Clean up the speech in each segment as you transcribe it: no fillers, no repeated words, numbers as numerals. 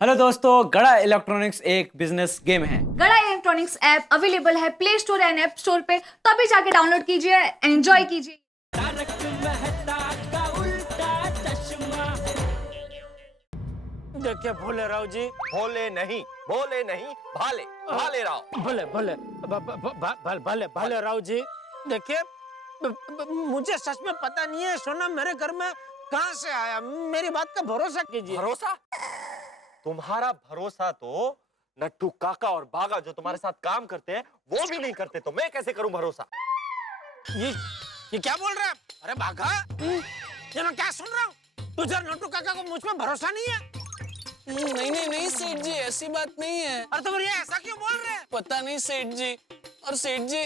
Hello दोस्तों, गड़ा electronics एक बिजनेस गेम है। गड़ा इलेक्ट्रॉनिक्स ऐप अवेलेबल है play store and app store पे, तो अभी जाके डाउनलोड कीजिए, एंजॉय कीजिए। देखिए भोले राव जी, भोले नहीं भाले भाले राव। भले भले भले भले राव जी, देखिए मुझे सच में पता नहीं है सोना मेरे घर में कहाँ से आया। मेरी बात का भरोसा कीजिए। भरोसा? तुम्हारा भरोसा तो नट्टू काका और बागा जो तुम्हारे साथ काम करते हैं वो भी नहीं करते, तो मैं कैसे करूं भरोसा? ये क्या बोल रहा है? अरे बाघा, ये मैं क्या सुन रहा हूँ? तुझे नट्टू काका को मुझ में भरोसा नहीं है? नहीं सेठ जी, ऐसी बात नहीं है। अरे तो फिर ये ऐसा क्यों बोल रहे हैं? पता नहीं सेठ जी। और सेठ जी,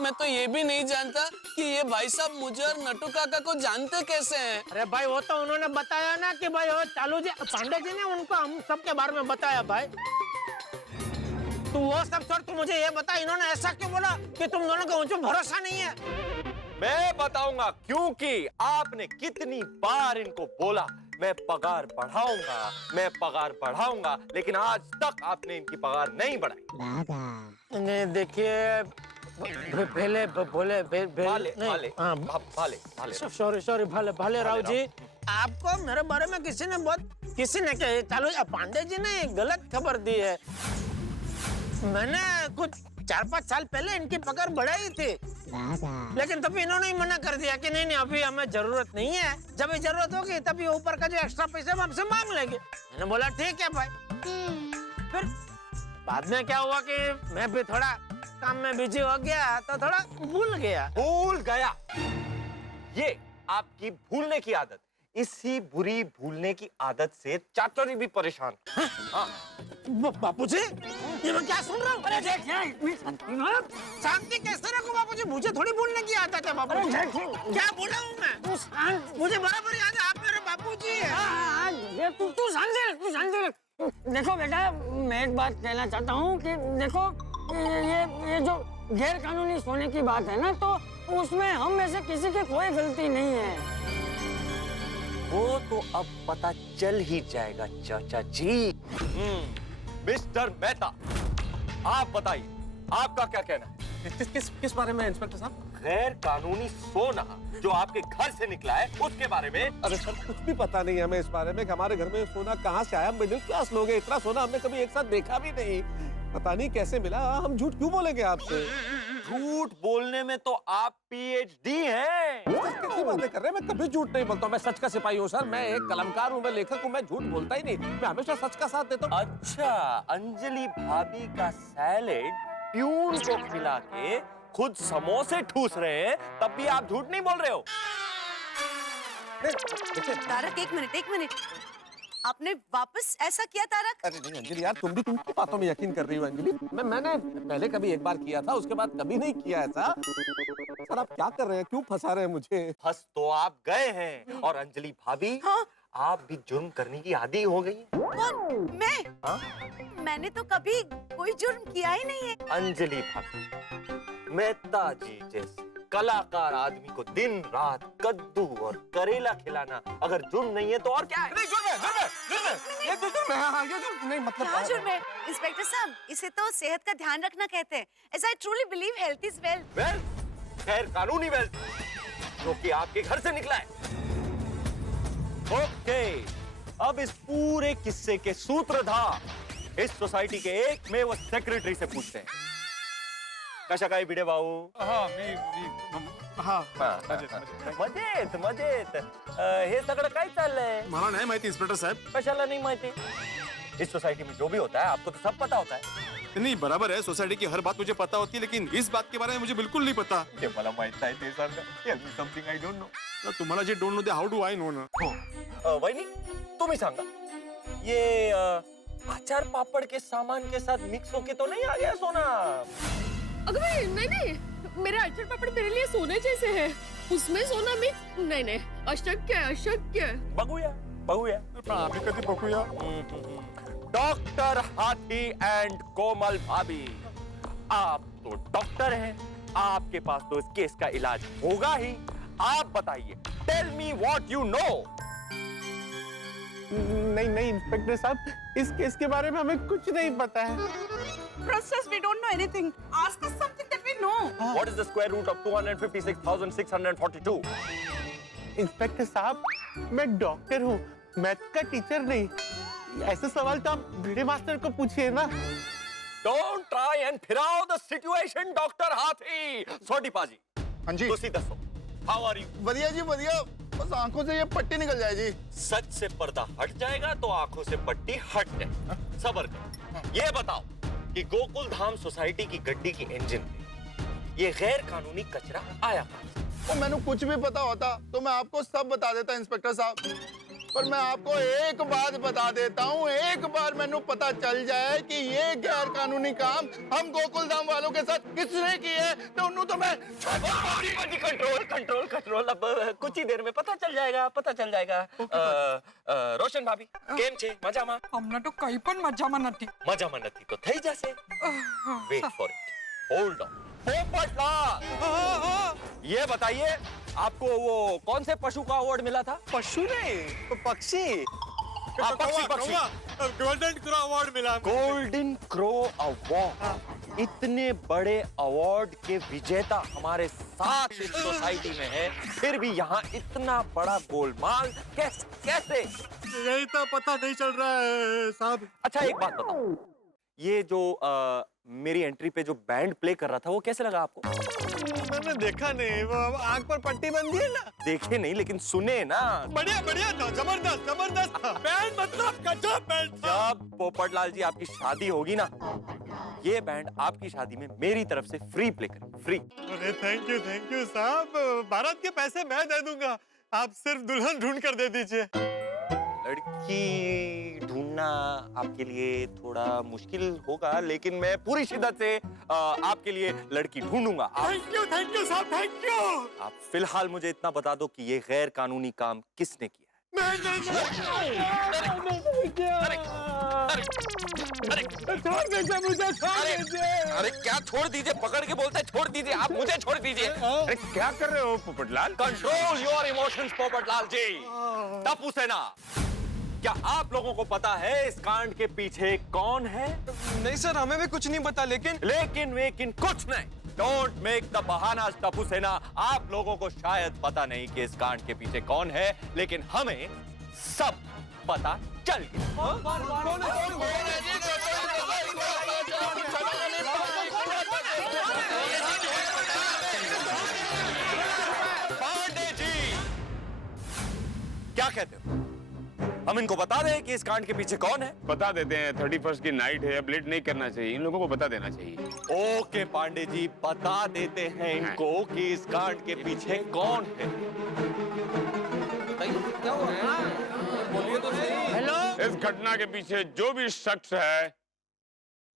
मैं तो ये भी नहीं जानता कि ये भाई साहब मुझे और नट्टू काका को जानते कैसे हैं। अरे भाई वो तो उन्होंने बताया ना कि भाई वो चालू जी पांडे जी ने उनको हम सबके बारे में बताया। भाई तू वो सब छोड़, तू मुझे ये बता इन्होंने ऐसा क्यों बोला कि तुम दोनों को मुझे भरोसा नहीं है? मैं बताऊंगा, क्योंकि आपने कितनी बार इनको बोला मैं पगार बढ़ाऊंगा, लेकिन आज तक आपने इनकी पगार नहीं बढ़ाई। नहीं देखिए, भले भोले सॉरी भले राव जी, आपको मेरे बारे में किसी ने क्या चालू पांडे जी ने गलत खबर दी है। मैंने कुछ 4-5 साल पहले इनकी पगार बढ़ाई थी, लेकिन तभी इन्होंने ही मना कर दिया कि नहीं अभी हमें जरूरत नहीं है, जब भी जरूरत होगी तभी ऊपर का जो एक्स्ट्रा पैसे हम हमसे मांग लेंगे। मैंने बोला ठीक है भाई। फिर बाद में क्या हुआ कि मैं भी थोड़ा काम में बिजी हो गया, तो थोड़ा भूल गया। ये आपकी भूलने की आदत, इसी बुरी भूलने की आदत से चाचोरी भी परेशान। हाँ। बापूजी, ये मैं क्या सुन रहा हूँ? अरे शांति कैसे रखूं बापूजी? मुझे थोड़ी भूलने की आदत है बापूजी। क्या बोला हूँ मैं? मुझे बराबर याद है, आप मेरे बापूजी हैं। तू शांति रख। देखो बेटा, मैं एक बात कहना चाहता हूँ कि देखो ये जो गैर कानूनी सोने की बात है ना, तो उसमें हम में से किसी की कोई गलती नहीं है। वो तो अब पता चल ही जाएगा चाचा जी। मिस्टर मेहता, आप बताइए, आपका क्या कहना है? किस बारे में इंस्पेक्टर साहब? गैर कानूनी सोना जो आपके घर से निकला है उसके बारे में। अरे सर, कुछ भी पता नहीं हमें इस बारे में कि हमारे घर में सोना कहाँ से आया। मिडिल क्लास लोग हैं, इतना सोना हमने कभी एक साथ देखा भी नहीं, पता नहीं कैसे मिला। हम झूठ क्यों बोलेंगे आपसे? झूठ बोलने में तो आप पीएचडी हैं। कैसी बातें कर रहे हैं? मैं कभी झूठ नहीं बोलता हूँ, मैं सच का सिपाही हूँ सर। मैं एक कलमकार हूँ, मैं लेखक हूँ, मैं झूठ बोलता ही नहीं, मैं हमेशा सच का साथ देता हूँ। अच्छा, अंजलि भाभी का सैलेड प्यून को खिला के खुद समोसे ठूस रहे हैं, तब भी आप झूठ नहीं बोल रहे हो? तारक एक मिनट, आपने वापस ऐसा किया तारक? अरे नहीं अंजलि यार, तुम भी तुम बातों में यकीन कर रही हो अंजलि। मैंने पहले कभी एक बार किया था, उसके बाद कभी नहीं किया ऐसा। सर आप क्या कर रहे हैं? क्यों फंसा रहे हैं मुझे? फंस तो आप गए हैं, और अंजलि भाभी, हाँ? आप भी जुर्म करने की आदी हो गई हैं। कौन? मैं? हाँ? मैंने तो कभी कोई जुर्म किया ही नहीं है। अंजलि भाभी, मेहता जी जैसे कलाकार आदमी को दिन रात कद्दू और करेला खिलाना अगर जुर्म नहीं है तो और क्या है? नहीं जुर्म है। ये जुर्म है। हाँ, ये जुर्म नहीं, मतलब क्या जुर्म है? इंस्पेक्टर साहब, इसे तो सेहत का ध्यान रखना कहते हैं। As I truly believe health is wealth. Wealth, गैर कानूनी वेल्थ, जो कि आपके घर से निकला है। ओके, अब इस पूरे किस्से के सूत्रधार इस सोसाइटी के एकमेव सेक्रेटरी से पूछते हैं। कशा काय भिडे भाऊ? मजेत हे सगळं काय चाललंय? मला नाही माहिती इंस्पेक्टर साहब। कशाला नहीं माहिती? इस सोसाइटी में जो भी होता है आपको तो सब पता होता है। नहीं बराबर है, सोसाइटी की हर बात मुझे पता होती है, लेकिन इस बात के बारे में मुझे बिल्कुल नहीं पता। ते मला माहित नाही, ते सांगा। Tell me something I don't know. तो तुम्हाला जे डोंट नो दे हाउ डू आई नो ना? वहिनी, तुम्ही सांगा, ये अचार पापड़ के सामान के साथ मिक्स होके तो नहीं आ गया सोना? अगर नहीं, मेरे अचार पापड़ मेरे लिए सोने जैसे है, उसमें सोना मिक्स नहीं, अशक्य। बघूया। आम्ही कधी बघूया? डॉक्टर हाथी एंड कोमल भाभी, आप तो डॉक्टर हैं, आपके पास तो इस केस का इलाज होगा ही। आप बताइए, tell me what you know. नहीं नहीं इंस्पेक्टर साहब, इस केस के बारे में हमें कुछ नहीं पता है। Process, we don't know anything. Ask us something that we know. What is the square root of 256,642? Inspector साहब, मैं डॉक्टर हूँ, मैथ का टीचर नहीं। ऐसे सवाल तो आप भिड़े मास्टर को पूछिए ना। Don't try and figure out the situation, Dr. हाथी। छोटी पाजी, हाँ जी, तुसी दसो, how are you? बढ़िया जी बढ़िया, बस आंखों से ये पट्टी निकल जाए जी। सच से पर्दा हट जाएगा तो आंखों से पट्टी हट जाए। सबर करो। ये बताओ कि गोकुल धाम सोसाइटी की गड्डी की इंजन में ये गैर कानूनी कचरा आया कहाँ से? वो मैंने कुछ भी पता होता तो मैं आपको सब बता देता इंस्पेक्टर साहब, पर मैं आपको एक बात बता देता हूँ, एक बार मैंने पता चल जाए कि ये गैर कानूनी काम हम गोकुल धाम वालों के साथ किसने किए है तो उन्होंने तो मैं कंट्रोल कंट्रोल कंट्रोल। अब कुछ ही देर में पता चल जाएगा, पता चल जाएगा। रोशन भाभी केम छे? मजामा? हमने तो कहीं पर मजामा नहीं। मजामा નથી તો થઈ જશે। Wait for it, hold on. Popatlal, ये बताइए आपको वो कौन से पशु का अवार्ड मिला था? पशु नहीं, पक्षी। पक्षी पक्षी गोल्डन क्रो अवार्ड मिला। Golden crow award. इतने बड़े अवार्ड के विजेता हमारे साथ इस सोसाइटी में है, फिर भी यहाँ इतना बड़ा गोलमाल कैसे? यही तो पता नहीं चल रहा है साहब। अच्छा एक बात बताओ, ये जो मेरी एंट्री पे जो बैंड प्ले कर रहा था वो कैसे लगा आपको? मैंने देखा नहीं, वो आंख पर पट्टी बंधी है ना। देखे नहीं लेकिन सुने ना। बढ़िया बढ़िया था, जबरदस्त जबरदस्त। बैंड मतलब गजब बैंड था। जब पोपटलाल जी आपकी शादी होगी ना, ये बैंड आपकी शादी में मेरी तरफ से फ्री प्ले करें, फ्री। अरे थैंक यू साहब, भारत के पैसे मैं दे दूंगा, आप सिर्फ दुल्हन ढूंढ कर दे दीजिए। लड़की ढूंढना आपके लिए थोड़ा मुश्किल होगा, लेकिन मैं पूरी शिद्दत से आपके लिए लड़की ढूंढूंगा। थैंक यू साहब, थैंक यू। आप फिलहाल मुझे इतना बता दो कि ये गैर कानूनी काम किसने किया है? छोड़ दीजिए मुझे, छोड़ दीजिए। अरे क्या छोड़ दीजिए? पकड़ के बोलता है छोड़ दीजिए, आप मुझे छोड़ दीजिए। अरे क्या कर रहे हो Popatlal? Control your emotions Popatlal ji. Tappu Sena, क्या आप लोगों को पता है इस कांड के पीछे कौन है? नहीं सर, हमें भी कुछ नहीं पता, लेकिन कुछ नहीं। डोंट मेक द बहाना टप्पू सेना। आप लोगों को शायद पता नहीं कि इस कांड के पीछे कौन है, लेकिन हमें सब पता चल गया। पांडे जी, क्या कहते हो? हम इनको बता दें कि इस कांड के पीछे कौन है? बता देते हैं, 31st की नाइट है, अब लेट नहीं करना चाहिए, इन लोगों को बता देना चाहिए। ओके पांडे जी, बता देते हैं इनको कि इस कांड के पीछे कौन है। क्या हुआ? बोलिए तो सही। हेलो, इस घटना के पीछे जो भी शख्स है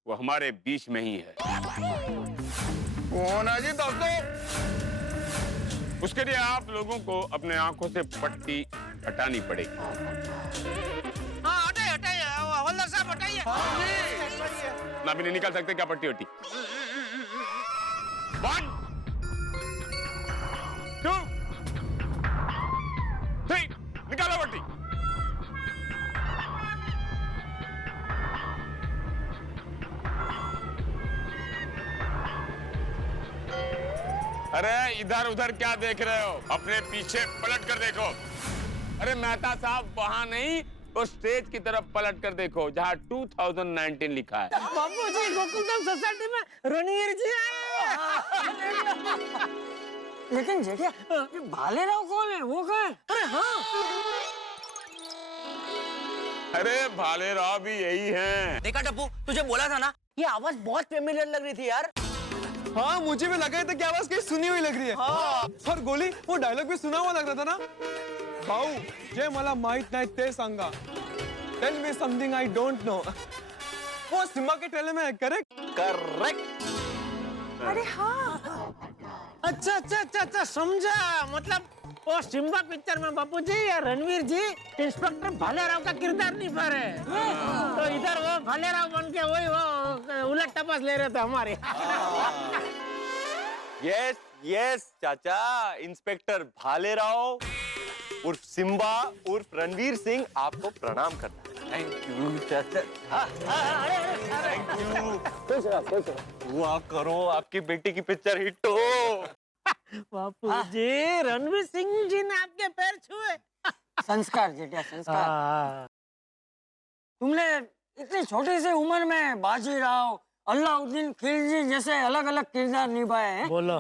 वो हमारे बीच में ही है। कौन है जी दोस्तों? उसके लिए आप लोगों को अपने आंखों से पट्टी हटानी पड़ेगी। हाँ हटाइए, हवलदार साहब हटाइए। ना भी नहीं निकाल सकते क्या पट्टी वट्टी? 1 2 3 निकालो पट्टी। अरे इधर उधर क्या देख रहे हो? अपने पीछे पलट कर देखो। अरे मेहता साहब वहां नहीं, तो स्टेज की तरफ पलट कर देखो जहाँ 2019 लिखा है। बाबू जी, गोकुलधाम सोसाइटी में रणवीर जी आए। लेकिन जेठिया, ये भालेराव कौन है? वो कौन है? अरे हाँ, अरे भालेराव भी यही हैं। देखा टप्पू, तुझे बोला था ना, ये आवाज बहुत फेमिलियर लग रही थी यार। हाँ मुझे भी लगा था कि आवाज कहीं सुनी हुई लग रही है। हाँ। और गोली वो डायलॉग भी सुना हुआ लग रहा था ना। भाऊ जे मला माहित नाही ते सांगा, tell me something I don't know. वो सिम्बा के ट्रेलर में है, करेक्ट? अरे हाँ, अच्छा समझा। मतलब वो सिम्बा पिक्चर में बापू जी या रणवीर जी इंस्पेक्टर भालेराव का किरदार निभा रहे, तो इधर वो भालेराव बन के वही वो उलट टपस ले रहे थे हमारे। यस चाचा, इंस्पेक्टर भालेराव उर्फ सिम्बा उर्फ रणवीर सिंह आपको प्रणाम करता है। थैंक यू चाचा। Thank you. दुआ करो आपकी बेटी की पिक्चर हिट हो। बापू जी, रणवीर सिंह जी ने आपके पैर छुए। संस्कार जेठा, संस्कार। तुमने इतनी छोटी सी उम्र में बाजीराव, अल्लाउद्दीन खिलजी जैसे अलग अलग किरदार निभाए हैं। बोलो।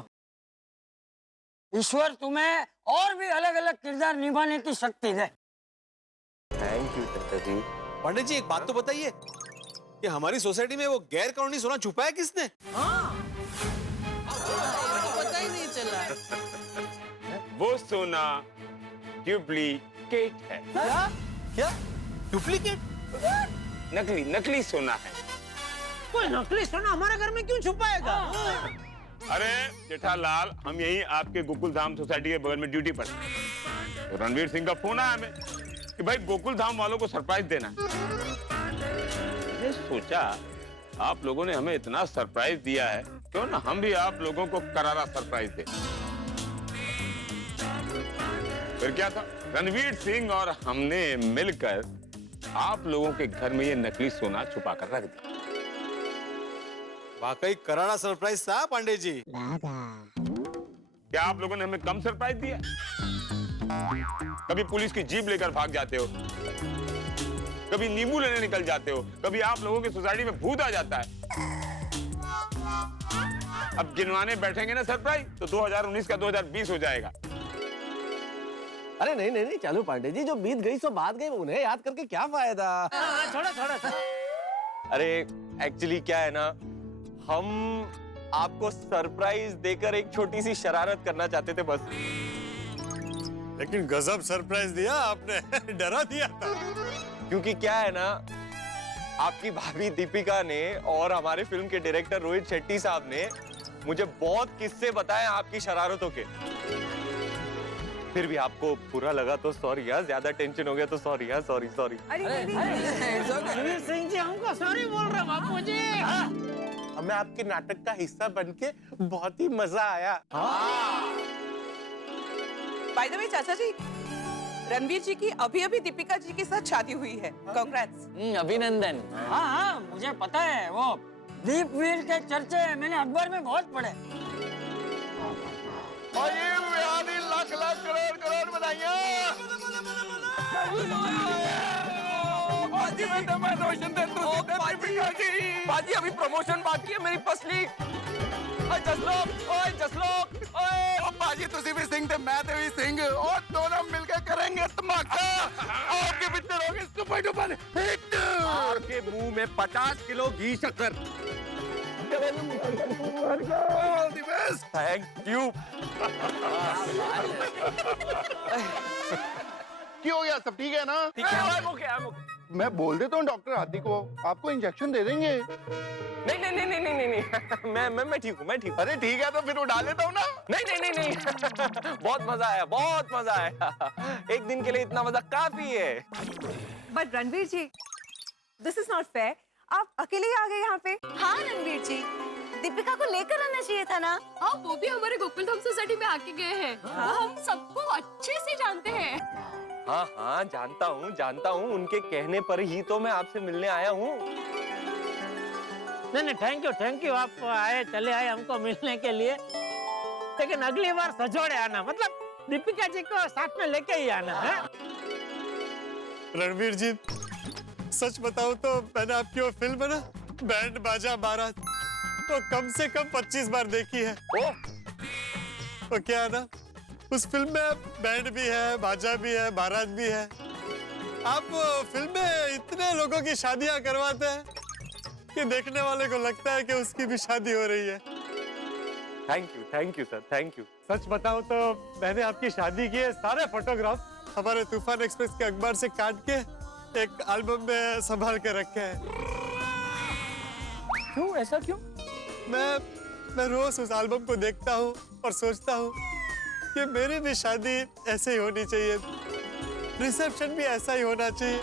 ईश्वर तुम्हें और भी अलग अलग किरदार निभाने की शक्ति दे। थैंक यू चाचा जी। पंडित जी एक बात तो बताइए कि हमारी सोसाइटी में वो गैर कानूनी सोना छुपाया किसने? पता ही नहीं चला। वो सोना डुप्लीकेट है। क्या? डुप्लीकेट? नकली नकली सोना है। कोई नकली सोना हमारे घर में क्यों छुपाएगा? अरे जेठालाल, हम यही आपके गोकुल धाम सोसाइटी के बगल में ड्यूटी पर हैं। तो रणवीर सिंह का फोन आया हमें कि भाई गोकुल धाम वालों को सरप्राइज देना है। मैंने सोचा आप लोगों ने हमें इतना सरप्राइज दिया है, क्यों ना हम भी आप लोगों को करारा सरप्राइज दें। फिर क्या था, रणवीर सिंह और हमने मिलकर आप लोगों के घर में ये नकली सोना छुपा कर रख दिया। वाकई करारा सरप्राइज था पांडे जी। क्या आप लोगों ने हमें कम सरप्राइज दिया? कभी पुलिस की जीप लेकर भाग जाते हो, कभी नींबू लेने निकल जाते हो, कभी आप लोगों की सोसाइटी में भूत आ जाता है। अब गिनवाने बैठेंगे ना सरप्राइज तो 2019 का 2020 हो जाएगा। अरे नहीं नहीं नहीं, चलो पांडे जी, जो बीत गई सो बात गई, उन्हें याद करके क्या फायदा। थोड़ा। अरे एक्चुअली क्या है ना, हम आपको सरप्राइज देकर एक छोटी सी शरारत करना चाहते थे बस। लेकिन गजब सरप्राइज दिया आपने। डरा दिया था। क्योंकि क्या है ना, आपकी भाभी दीपिका ने और हमारे फिल्म के डायरेक्टर रोहित शेट्टी साहब ने मुझे बहुत किस्से बताए आपकी शरारतों के। फिर भी आपको बुरा लगा तो सॉरी यार, ज्यादा टेंशन हो गया तो सॉरी यार, सॉरी। रणवीर सिंह जी हमको सॉरी बोल रहे बापू जी। हमें आपके नाटक का हिस्सा बनके बहुत ही मजा आया। बाय द वे चाचा जी, रणवीर जी की अभी दीपिका जी के साथ शादी हुई है। कांग्रेट्स। अभिनंदन। हाँ, मुझे पता है। वो दीपवीर के चर्चे मैंने अखबार में बहुत पढ़े। लाख लाख करोड़ बधाइयां। बाजी अभी प्रमोशन बाकी है, मेरी पसली। बाजी तुसी भी सिंह थे, मैं ते भी सिंह, और दोनों मिलकर करेंगे धमाका। आपकी पिक्चर होगी सुपर डुपर हिट। आपके मुंह में 50 किलो घी शक्कर। Thank you. क्या हो गया? सब ठीक है ना? ठीक है। मैं बोल देता हूँ डॉक्टर हाथी को, आपको इंजेक्शन दे देंगे। नहीं। मैं ठीक हूँ। अरे ठीक है तो फिर उड़ा लेता हूँ ना। नहीं। बहुत मजा आया। एक दिन के लिए इतना मजा काफी है। But Ranveer ji, this is not fair. आप अकेले ही आ गए यहाँ पे। हाँ रणवीर जी, दीपिका को लेकर आना चाहिए था ना। हाँ, वो भी हमारे गोकुलधाम सोसाइटी में आके गए हैं। हाँ? हम सबको अच्छे से जानते हैं। हाँ, जानता हूँ। उनके कहने पर ही तो मैं आपसे मिलने आया हूँ। नहीं थैंक यू आप चले आए हमको मिलने के लिए। लेकिन अगली बार सजोड़े आना, मतलब दीपिका जी को साथ में लेके ही आना है। रणवीर जी, सच बताऊं तो मैंने आपकी वो फिल्म है ना, बैंड बाजा बारात, तो कम से कम 25 बार देखी है। तो क्या है ना, उस फिल्म में बैंड भी है, बाजा भी है, बारात भी है। आप फिल्म में इतने लोगों की शादियां करवाते हैं कि देखने वाले को लगता है कि उसकी भी शादी हो रही है। Thank you sir, thank you. सच बताऊं तो मैंने आपकी शादी के सारे फोटोग्राफ हमारे तूफान एक्सप्रेस के अखबार से काट के एक एल्बम में संभाल के रखे हैं। क्यों? ऐसा क्यों? मैं रोज उस एल्बम को देखता हूँ और सोचता हूँ कि मेरी भी शादी ऐसे ही होनी चाहिए, रिसेप्शन भी ऐसा ही होना चाहिए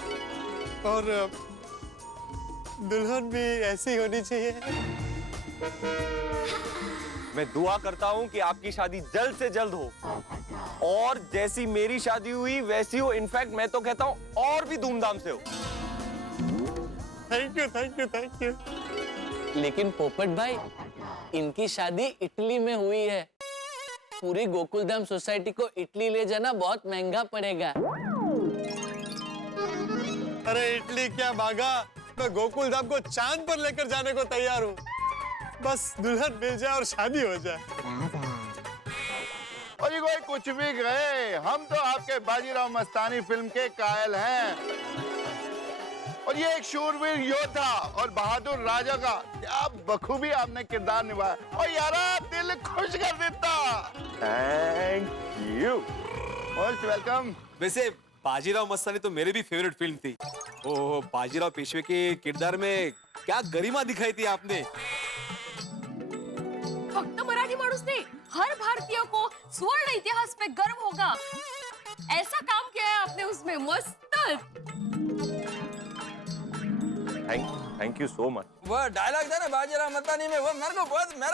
और दुल्हन भी ऐसी होनी चाहिए। मैं दुआ करता हूँ कि आपकी शादी जल्द से जल्द हो और जैसी मेरी शादी हुई वैसी हो, इनफैक्ट मैं तो कहता हूँ और भी धूमधाम से हो। Thank you thank you thank you. लेकिन पोपट भाई, इनकी शादी इटली में हुई है। पूरी गोकुलधाम सोसाइटी को इटली ले जाना बहुत महंगा पड़ेगा। अरे इटली क्या भागा, मैं गोकुलधाम को चांद पर लेकर जाने को तैयार हूँ। बस दुल्हन मिल जाए और शादी हो जाए। और ये कोई कुछ भी गए, हम तो आपके बाजीराव मस्तानी फिल्म के कायल हैं। और ये एक शूरवीर योद्धा और बहादुर राजा का क्या बखूबी आपने किरदार निभाया और यारा दिल खुश कर देता। Thank you, most welcome. वैसे बाजीराव मस्तानी तो मेरी भी फेवरेट फिल्म थी। ओह, बाजीराव पेशवे के किरदार में क्या गरिमा दिखाई थी आपने। फक्त मराठी माणूस नहीं, हर भारतीय को स्वर्ण इतिहास पे गर्व होगा। ऐसा काम किया है आपने उसमें, मस्त। Thank you so much. वो डायलॉग था ना बाजीराव मस्तानी में, वो मेरे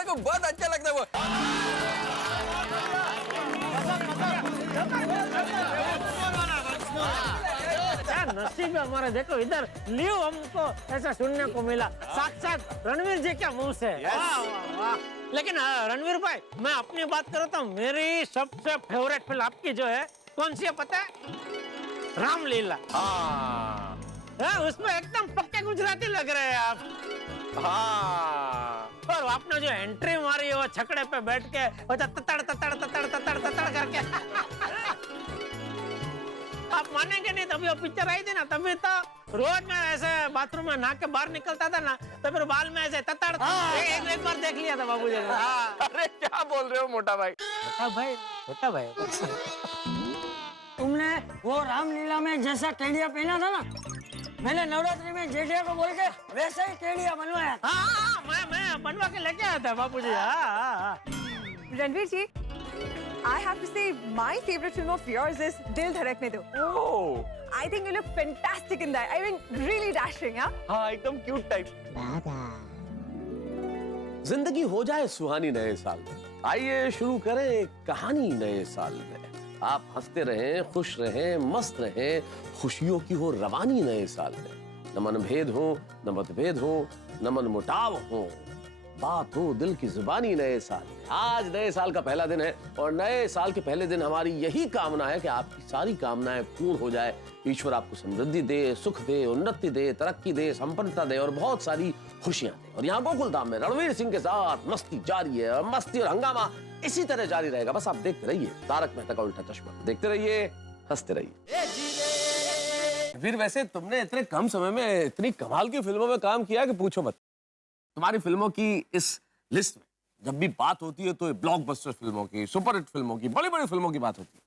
को बहुत अच्छा लगता है वो। नसीब है हमारा, देखो इधर लियो हमको ऐसा सुनने को मिला साक्षात रणवीर जी के मुंह से। वाह वाह वाह। लेकिन रणवीर भाई, मैं अपनी बात करूँ तो मेरी सबसे फेवरेट फिल्म आपकी जो है कौन सी है पता है? रामलीला। उसमें एकदम पक्के गुजराती लग रहे हैं आप। और आपने जो एंट्री मारी है वो छकड़े पे बैठ के वो ततड़ ततड़ ततड़ ततड़ ततड़ करके आप मानेंगे नहीं, तभी वो पिक्चर आई थी ना, तभी तो रोज मैं ऐसे बाथरूम में नहा के बाहर निकलता था ना, तो फिर बाल में ऐसे ततड़ एक बार देख लिया था बाबूजी ने। अरे क्या बोल रहे हो मोटा भाई? छोटा भाई तुमने वो रामलीला में जैसा टेढ़िया पहना था ना, मैंने नवरात्रि में जेठिया को बोल के वैसा ही टेढ़िया बनवाया। मैं बनवा के लेके आया था बाबूजी। रणवीर जी, I have to say my favorite film of yours is Dil Dhadakne Do. Oh. I think you look fantastic in that. I mean, really dashing, huh? हाँ, एकदम क्यूट टाइप। जिंदगी हो जाए सुहानी नए साल में। आइए शुरू करें कहानी नए साल में। आप हंसते रहें, खुश रहें, मस्त रहें, खुशियों की हो रवानी नए साल में। न मनभेद हो, न मतभेद हो, न मनमुटाव हो, बात हो दिल की जुबानी नए साल में। आज नए साल का पहला दिन है और नए साल के पहले दिन हमारी यही कामना है कि आपकी सारी कामनाएं पूर्ण हो जाए। ईश्वर आपको समृद्धि दे, सुख दे, उन्नति दे, तरक्की दे, संपन्नता दे और बहुत सारी खुशियां दे। और यहाँ गोकुलधाम में रणवीर सिंह के साथ मस्ती जारी है और मस्ती और हंगामा इसी तरह जारी रहेगा। बस आप देखते रहिए तारक मेहता का उल्टा चश्मा, देखते रहिए, हंसते रहिए। फिर वैसे तुमने इतने कम समय में इतनी कमाल की फिल्मों में काम किया कि पूछो मत। तुम्हारी फिल्मों की इस लिस्ट में जब भी बात होती है तो ब्लॉकबस्टर फिल्मों की, सुपरहिट फिल्मों की, बड़ी बड़ी फिल्मों की बात होती है।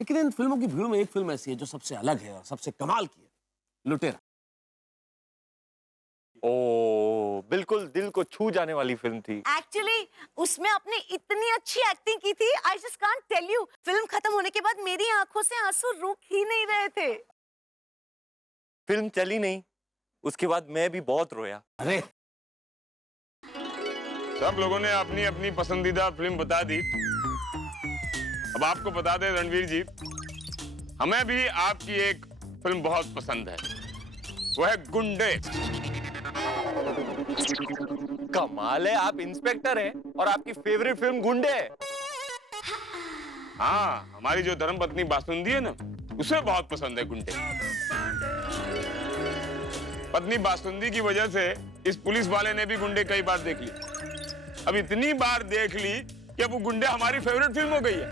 लेकिन इन फिल्मों की भीड़ में एक फिल्म ऐसी है जो सबसे अलग है और सबसे कमाल की है, लुटेरा। ओ, बिल्कुल दिल को छू जाने वाली फिल्म थी। Actually, उसमें आपने इतनी अच्छी एक्टिंग की थी, I just can't tell you. Film खत्म होने के बाद मेरी आंखों से आंसू रुक ही नहीं रहे थे। फिल्म चली नहीं, उसके बाद मैं भी बहुत रोया। अरे सब लोगों ने अपनी अपनी पसंदीदा फिल्म बता दी। अब आपको बता दें रणवीर जी, हमें भी आपकी एक फिल्म बहुत पसंद है, वो है गुंडे। कमाल है, आप इंस्पेक्टर हैं और आपकी फेवरेट फिल्म गुंडे है। हाँ, हमारी जो धर्मपत्नी बासुंदी है ना, उसे बहुत पसंद है गुंडे। पत्नी बासुंदी की वजह से इस पुलिस वाले ने भी गुंडे कई बार देख ली। अब इतनी बार देख ली कि अब वो गुंडे हमारी फेवरेट फिल्म हो गई है।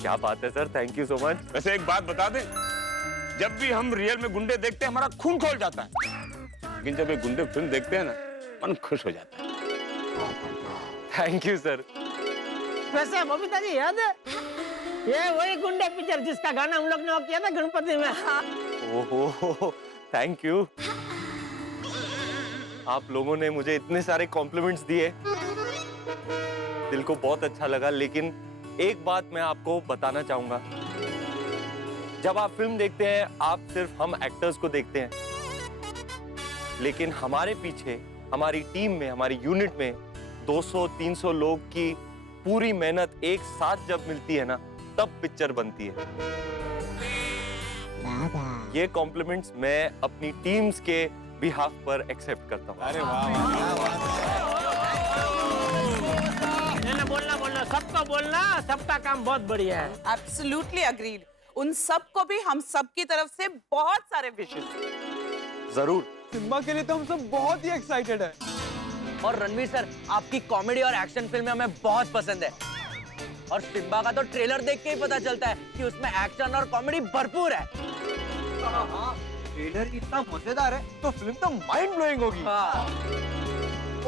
क्या बात है sir, thank you so much. वैसे एक बात बता दें, जब भी हम रियल में गुंडे देखते हैं हमारा खून खौल जाता है, लेकिन जब ये गुंडे फिल्म देखते हैं ना, मन खुश हो जाता है। Thank you sir. वैसे बबीता जी याद है, ये वही गुंडे पिक्चर जिसका गाना हम लोग ने किया था गणपति में। ओहो, थैंक यू। आप लोगों ने मुझे इतने सारे कॉम्प्लीमेंट्स दिए, दिल को बहुत अच्छा लगा। लेकिन एक बात मैं आपको बताना चाहूंगा, जब आप फिल्म देखते हैं आप सिर्फ हम एक्टर्स को देखते हैं, लेकिन हमारे पीछे, हमारी टीम में, हमारी यूनिट में 200-300 लोग की पूरी मेहनत एक साथ जब मिलती है ना, तब पिक्चर बनती है। ये कॉम्प्लीमेंट्स मैं अपनी टीम्स के बिहाफ पर एक्सेप्ट करता हूँ। अरे वाह बोलना सबको बोलना, सबका काम बहुत बढ़िया है। Absolutely agreed. उन सबको भी हम सबकी तरफ से बहुत सारे विशेष। जरूर। सिम्बा के लिए तो हम सब बहुत ही एक्साइटेड है। और रणवीर सर, आपकी कॉमेडी और एक्शन फिल्में हमें बहुत पसंद है। और सिम्बा का तो ट्रेलर देख के ही पता चलता है कि उसमें एक्शन और कॉमेडी भरपूर है। ट्रेलर इतना मजेदार है तो फिल्म तो माइंड ब्लोइंग होगी।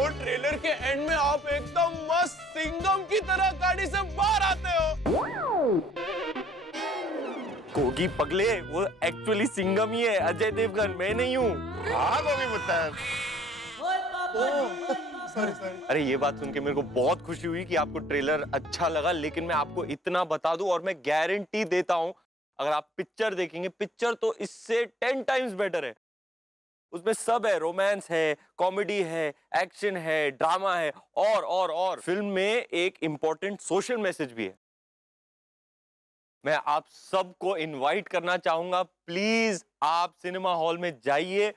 और ट्रेलर के एंड में आप एकदम मस्त सिंघम की तरह गाड़ी से बाहर आते हो। गोगी पगले, वो एक्चुअली सिंघम ही है, अजय देवगन, मैं नहीं हूँ। हाँ गोगी मुत्तार। अरे ये बात सुन के मेरे को बहुत खुशी हुई कि आपको ट्रेलर अच्छा लगा, लेकिन मैं आपको इतना बता दूं और मैं गारंटी देता हूं, अगर आप पिक्चर देखेंगे, पिक्चर तो इससे 10 टाइम्स बेटर है। उसमें सब है, रोमांस है, कॉमेडी है, एक्शन है, ड्रामा है और फिल्म में एक इंपॉर्टेंट सोशल मैसेज भी है। मैं आप सबको इनवाइट करना चाहूंगा, प्लीज आप सिनेमा हॉल में जाइए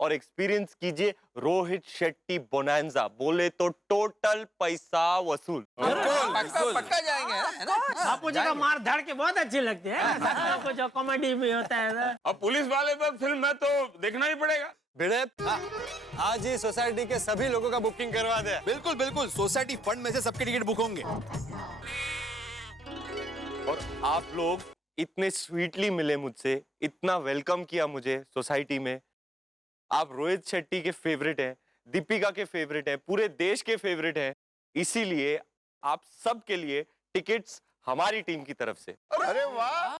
और एक्सपीरियंस कीजिए रोहित शेट्टी बोनांजा। बोले तो टोटल पैसा वसूल। पक्का जाएंगे, है ना? बापू जी का मार धाड़ के बहुत अच्छे लगते हैं। कुछ कॉमेडी भी होता है ना। अब पुलिस वाले पर फिल्म है तो देखना ही पड़ेगा। भिड़े, आज ही सोसाइटी के सभी लोगों का बुकिंग करवा दे। बिल्कुल बिल्कुल, सोसाइटी फंड में से सबके टिकट बुक होंगे। और आप लोग इतने स्वीटली मिले मुझसे, इतना वेलकम किया मुझे सोसाइटी में। आप रोहित शेट्टी के फेवरेट हैं, दीपिका के फेवरेट हैं, पूरे देश के फेवरेट हैं, इसीलिए आप सब के लिए टिकट्स हमारी टीम की तरफ से। अरे वाह,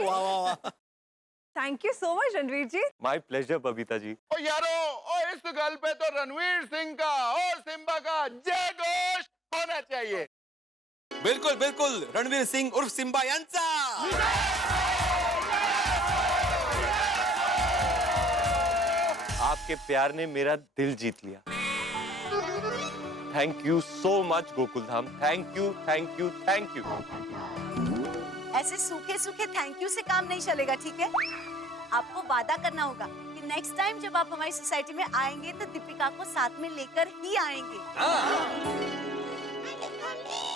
वाह। Thank you so much Ranveer ji. My pleasure Babita ji. ओ यारो, ओ इस गल पे तो रणवीर सिंह का और सिम्बा का जय घोष होना चाहिए। बिल्कुल बिल्कुल, रणवीर सिंह उर्फ सिम्बा यांचा। आपके प्यार ने मेरा दिल जीत लिया। Thank you so much Gokul Dham. Thank you thank you thank you. ऐसे सूखे सूखे थैंक यू से काम नहीं चलेगा, ठीक है? आपको वादा करना होगा कि नेक्स्ट टाइम जब आप हमारी सोसाइटी में आएंगे तो दीपिका को साथ में लेकर ही आएंगे।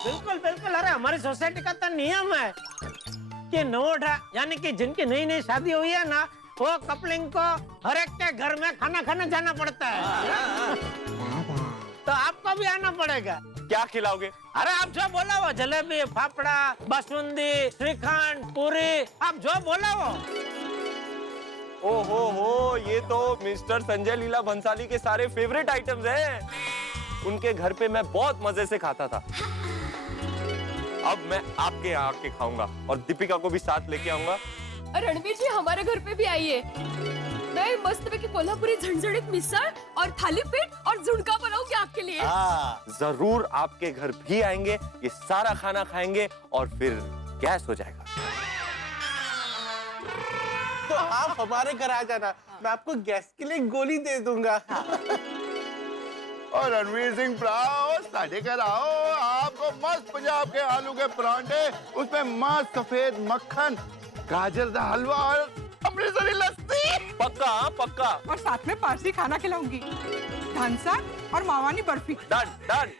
बिल्कुल बिल्कुल। अरे हमारी सोसाइटी का तो नियम है कि नोट है, यानी कि जिनकी नई नई शादी हुई है ना, वो कपलिंग को हर एक के घर में खाना खाने जाना पड़ता है। तो आपको भी आना पड़ेगा। क्या खिलाओगे? अरे आप जो बोला वो, जलेबी, फाफड़ा, बासुंदी, श्रीखंड, पूरी, आप जो बोला वो। हो, ये तो मिस्टर संजय लीला भंसाली के सारे फेवरेट आइटम्स हैं। उनके घर पे मैं बहुत मजे से खाता था। अब मैं आपके यहाँ आके खाऊंगा और दीपिका को भी साथ लेके आऊंगा। रणवीर जी हमारे घर पे भी आइए। मैं मस्त की कोल्हापुरी झणझणीत मिसळ और थाली पीठ और झुणका बनाऊंगी आपके लिए। जरूर आपके घर भी आएंगे, ये सारा खाना खाएंगे और फिर गैस हो जाएगा। तो आप हमारे घर आ जाना, मैं आपको गैस के लिए गोली दे दूंगा। और रणवीर सिंह भ्राओ, साढ़े घर आओ, आपको मस्त पंजाब के आलू के परांठे, उसमें मस्त सफेद मक्खन, गाजर का हलवा और अमृतसरी लस्सी। पक्का पक्का। और साथ में पारसी खाना खिलाऊंगी, ढांसा और मावानी बर्फी। Done done.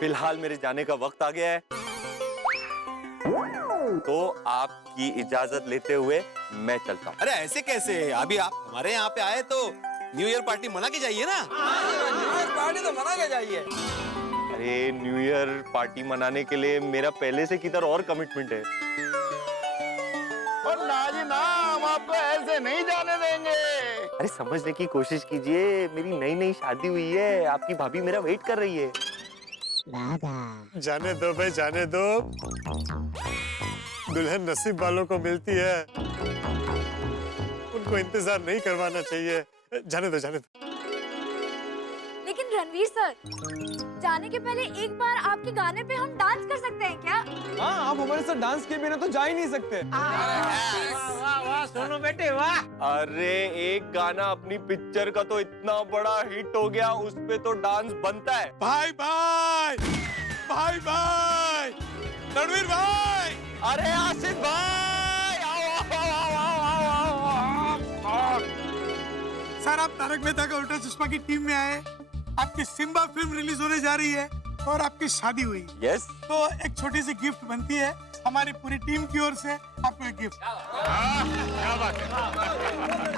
फिलहाल मेरे जाने का वक्त आ गया है, तो आपकी इजाजत लेते हुए मैं चलता हूँ। अरे ऐसे कैसे? अभी आप हमारे यहाँ पे आए तो न्यू ईयर पार्टी मना के जाइए ना। न्यू ईयर पार्टी तो मना के जाइए। अरे न्यू ईयर पार्टी मनाने के लिए मेरा पहले से किधर और कमिटमेंट है। और ना जी ना, हम आपको ऐसे नहीं जाने देंगे। अरे समझने की कोशिश कीजिए, मेरी नई नई शादी हुई है, आपकी भाभी मेरा वेट कर रही है। जाने दो भाई, जाने दो। दुल्हन नसीब वालों को मिलती है, उनको इंतजार नहीं करवाना चाहिए। जाने दो, जाने दो। लेकिन रणवीर रणवीर सर, जाने के पहले एक बार आपके गाने पे हम डांस कर सकते हैं क्या? हाँ, आप हमारे साथ डांस के बिना तो जा ही नहीं सकते। वाह वाह सोनू बेटे वाह। अरे एक गाना अपनी पिक्चर का तो इतना बड़ा हिट हो गया, उस पे तो डांस बनता है। भाई भाई भाई भाई रणवीर भाई, अरे आसिफ भाई, आओ आओ आओ आओ आओ आओ। सर, आप तारक मेहता का उल्टा चश्मा की टीम में आए। आपकी सिम्बा फिल्म रिलीज होने जा रही है और आपकी शादी हुई। यस। तो एक छोटी सी गिफ्ट बनती है हमारी पूरी टीम की ओर से आपको एक गिफ्ट। क्या बात है,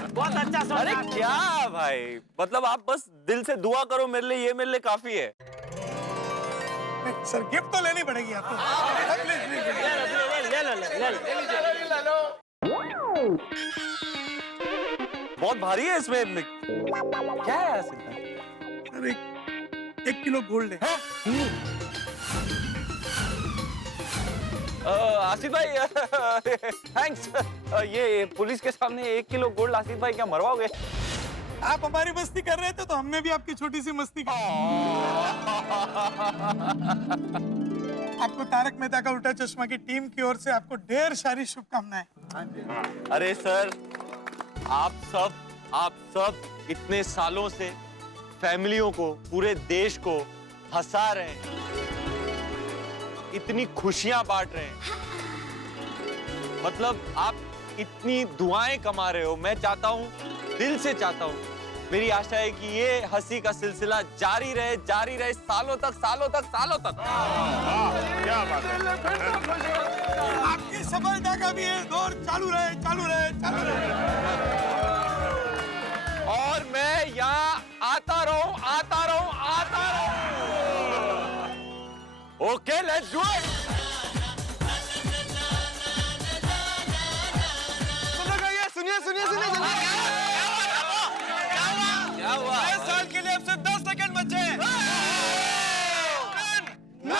बहुत अच्छा सोचा। अरे क्या भाई, मतलब आप बस दिल से दुआ करो मेरे लिए, ये मेरे लिए काफी है। सर, गिफ्ट तो लेनी पड़ेगी आपको। ले लो। बहुत भारी है इसमें, क्या है आसिफ भाई? सर, एक किलो गोल्ड है। आसिफ भाई थैंक्स। ये पुलिस के सामने 1 किलो गोल्ड आसिफ भाई क्या मरवाओगे? आप हमारी मस्ती कर रहे थे तो हमने भी आपकी छोटी सी मस्ती की। आपको तारक मेहता का उल्टा चश्मा की टीम की ओर से आपको ढेर सारी शुभकामनाएं। अरे सर, आप सब इतने सालों से फैमिलियों को, पूरे देश को हंसा रहे हैं, इतनी खुशियां बांट रहे हैं, मतलब आप इतनी दुआएं कमा रहे हो। मैं चाहता हूं, दिल से चाहता हूं, मेरी आशा है कि ये हंसी का सिलसिला जारी रहे सालों तक। क्या बात है। आपकी सफलता का भी ये दौर चालू रहे। और मैं यहाँ आता रहूं। Okay, let's do it. सुनिए क्या हुआ? नए साल के लिए अब से 10 सेकंड बचे हैं। 9,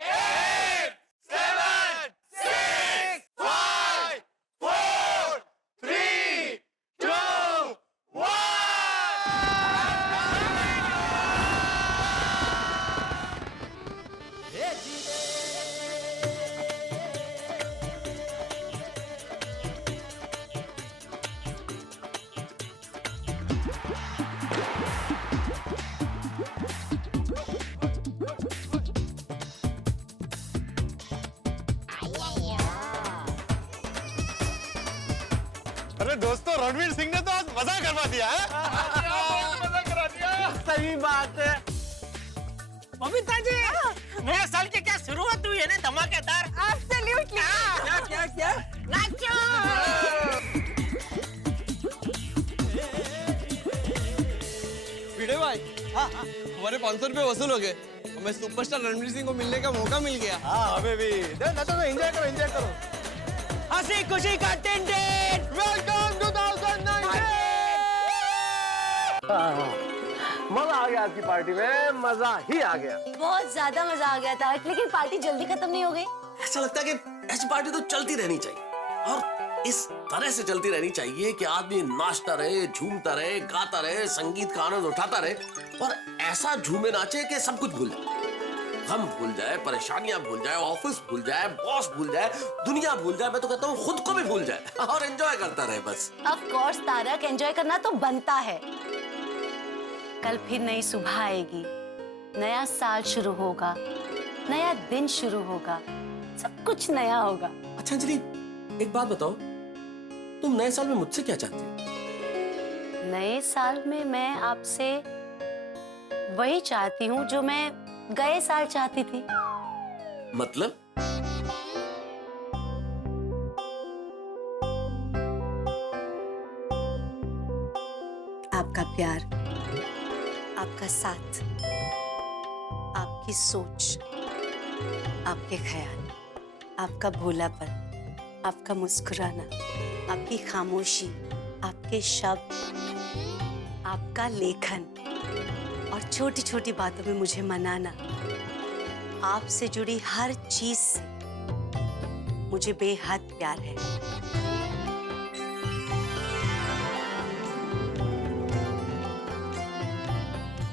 8, 7, 6, 5, 4, 3, 2, 1। अरे दोस्तों, रणवीर सिंह ने तो आज मजा करवा दिया है। मजा करा दिया। सही बात है। बबीता जी, नया साल की क्या शुरुआत हुई है ना धमाकेदार। Absolutely। क्या नाचो। भिड़े भाई, हमारे 500 रुपए वसूल हो गए। हमें सुपरस्टार रणवीर सिंह को मिलने का मौका मिल गया। हाँ, हमें भी। एंजॉय करो। हंसी खुशी का टिन-टिन। वेलकम 2019। मजा आ गया आपकी पार्टी में, मजा ही आ गया। बहुत ज्यादा मजा आ गया था, लेकिन पार्टी जल्दी खत्म नहीं हो गई। ऐसा लगता है कि ऐसी पार्टी तो चलती रहनी चाहिए, और इस तरह से चलती रहनी चाहिए कि आदमी नाचता रहे, झूमता रहे, गाता रहे, संगीत का आनंद उठाता रहे, और ऐसा झूमे नाचे कि सब कुछ भूल जाए, गम भूल जाए, परेशानियां भूल जाए, ऑफिस भूल जाए, बॉस भूल जाए, दुनिया भूल जाए, मैं तो कहता हूँ खुद को भी भूल जाए और एंजॉय करता रहे बस। ऑफ कोर्स तारक, एंजॉय करना तो बनता है। कल फिर नई सुबह आएगी, नया साल शुरू होगा, नया दिन शुरू होगा, सब कुछ नया होगा। अच्छा अंजलि, एक बात बताओ, तुम नए साल में मुझसे क्या चाहती हो? नए साल में मैं आपसे वही चाहती हूँ जो मैं गए साल चाहती थी। मतलब? आपका प्यार, आपका साथ, आपकी सोच, आपके ख्याल, आपका भोलापन, आपका मुस्कुराना, आपकी खामोशी, आपके शब्द, आपका लेखन और छोटी छोटी बातों में मुझे मनाना, आपसे जुड़ी हर चीज से मुझे बेहद प्यार है।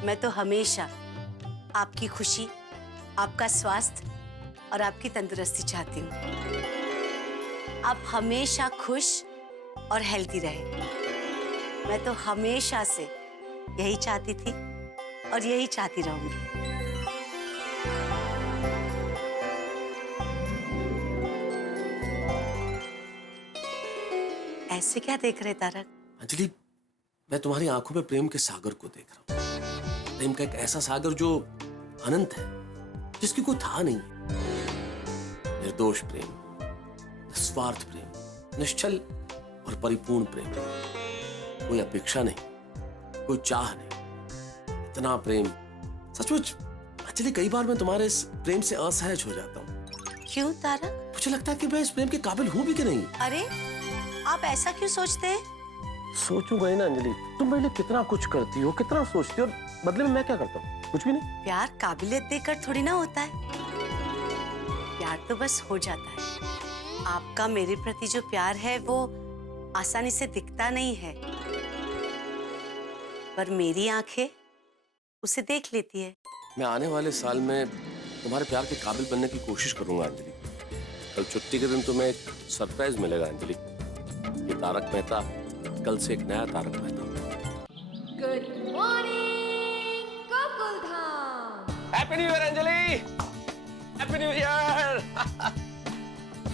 मैं तो हमेशा आपकी खुशी, आपका स्वास्थ्य और आपकी तंदुरुस्ती चाहती हूँ। आप हमेशा खुश और हेल्दी रहे। मैं तो हमेशा से यही चाहती थी और यही चाहती रहूंगी। ऐसे क्या देख रहे तारक? अंजलि, मैं तुम्हारी आंखों में प्रेम के सागर को देख रहा हूँ। प्रेम का एक ऐसा सागर जो अनंत है, जिसकी कोई था नहीं। निर्दोष प्रेम, निस्वार्थ प्रेम, निश्चल और परिपूर्ण प्रेम। कोई अपेक्षा नहीं, कोई चाह नहीं, इतना प्रेम। सचमुच अंजलि, कई बार मैं तुम्हारे इस प्रेम से असहज हो जाता हूँ। क्यों तारक? मुझे लगता है कि मैं इस प्रेम के काबिल हूँ भी कि नहीं। अरे आप ऐसा क्यों सोचते हैं? सोचूंगा ही ना अंजलि। तुम मेरे लिए कितना कुछ करती हो, कितना सोचती हो, और बदले में मैं क्या करता हूँ? कुछ भी नहीं। प्यार काबिलियत देकर थोड़ी ना होता है, प्यार तो बस हो जाता है। आपका मेरे प्रति जो प्यार है वो आसानी से दिखता नहीं है, पर मेरी आंखें उसे देख लेती है। मैं आने वाले साल में तुम्हारे प्यार के काबिल बनने की कोशिश करूंगा अंजलि। कल छुट्टी के दिन तुम्हें एक सरप्राइज मिलेगा अंजलि। ये तारक मेहता कल से एक नया Tarak Mehta. Good morning Gokuldham. Happy new year Anjali. Happy new year.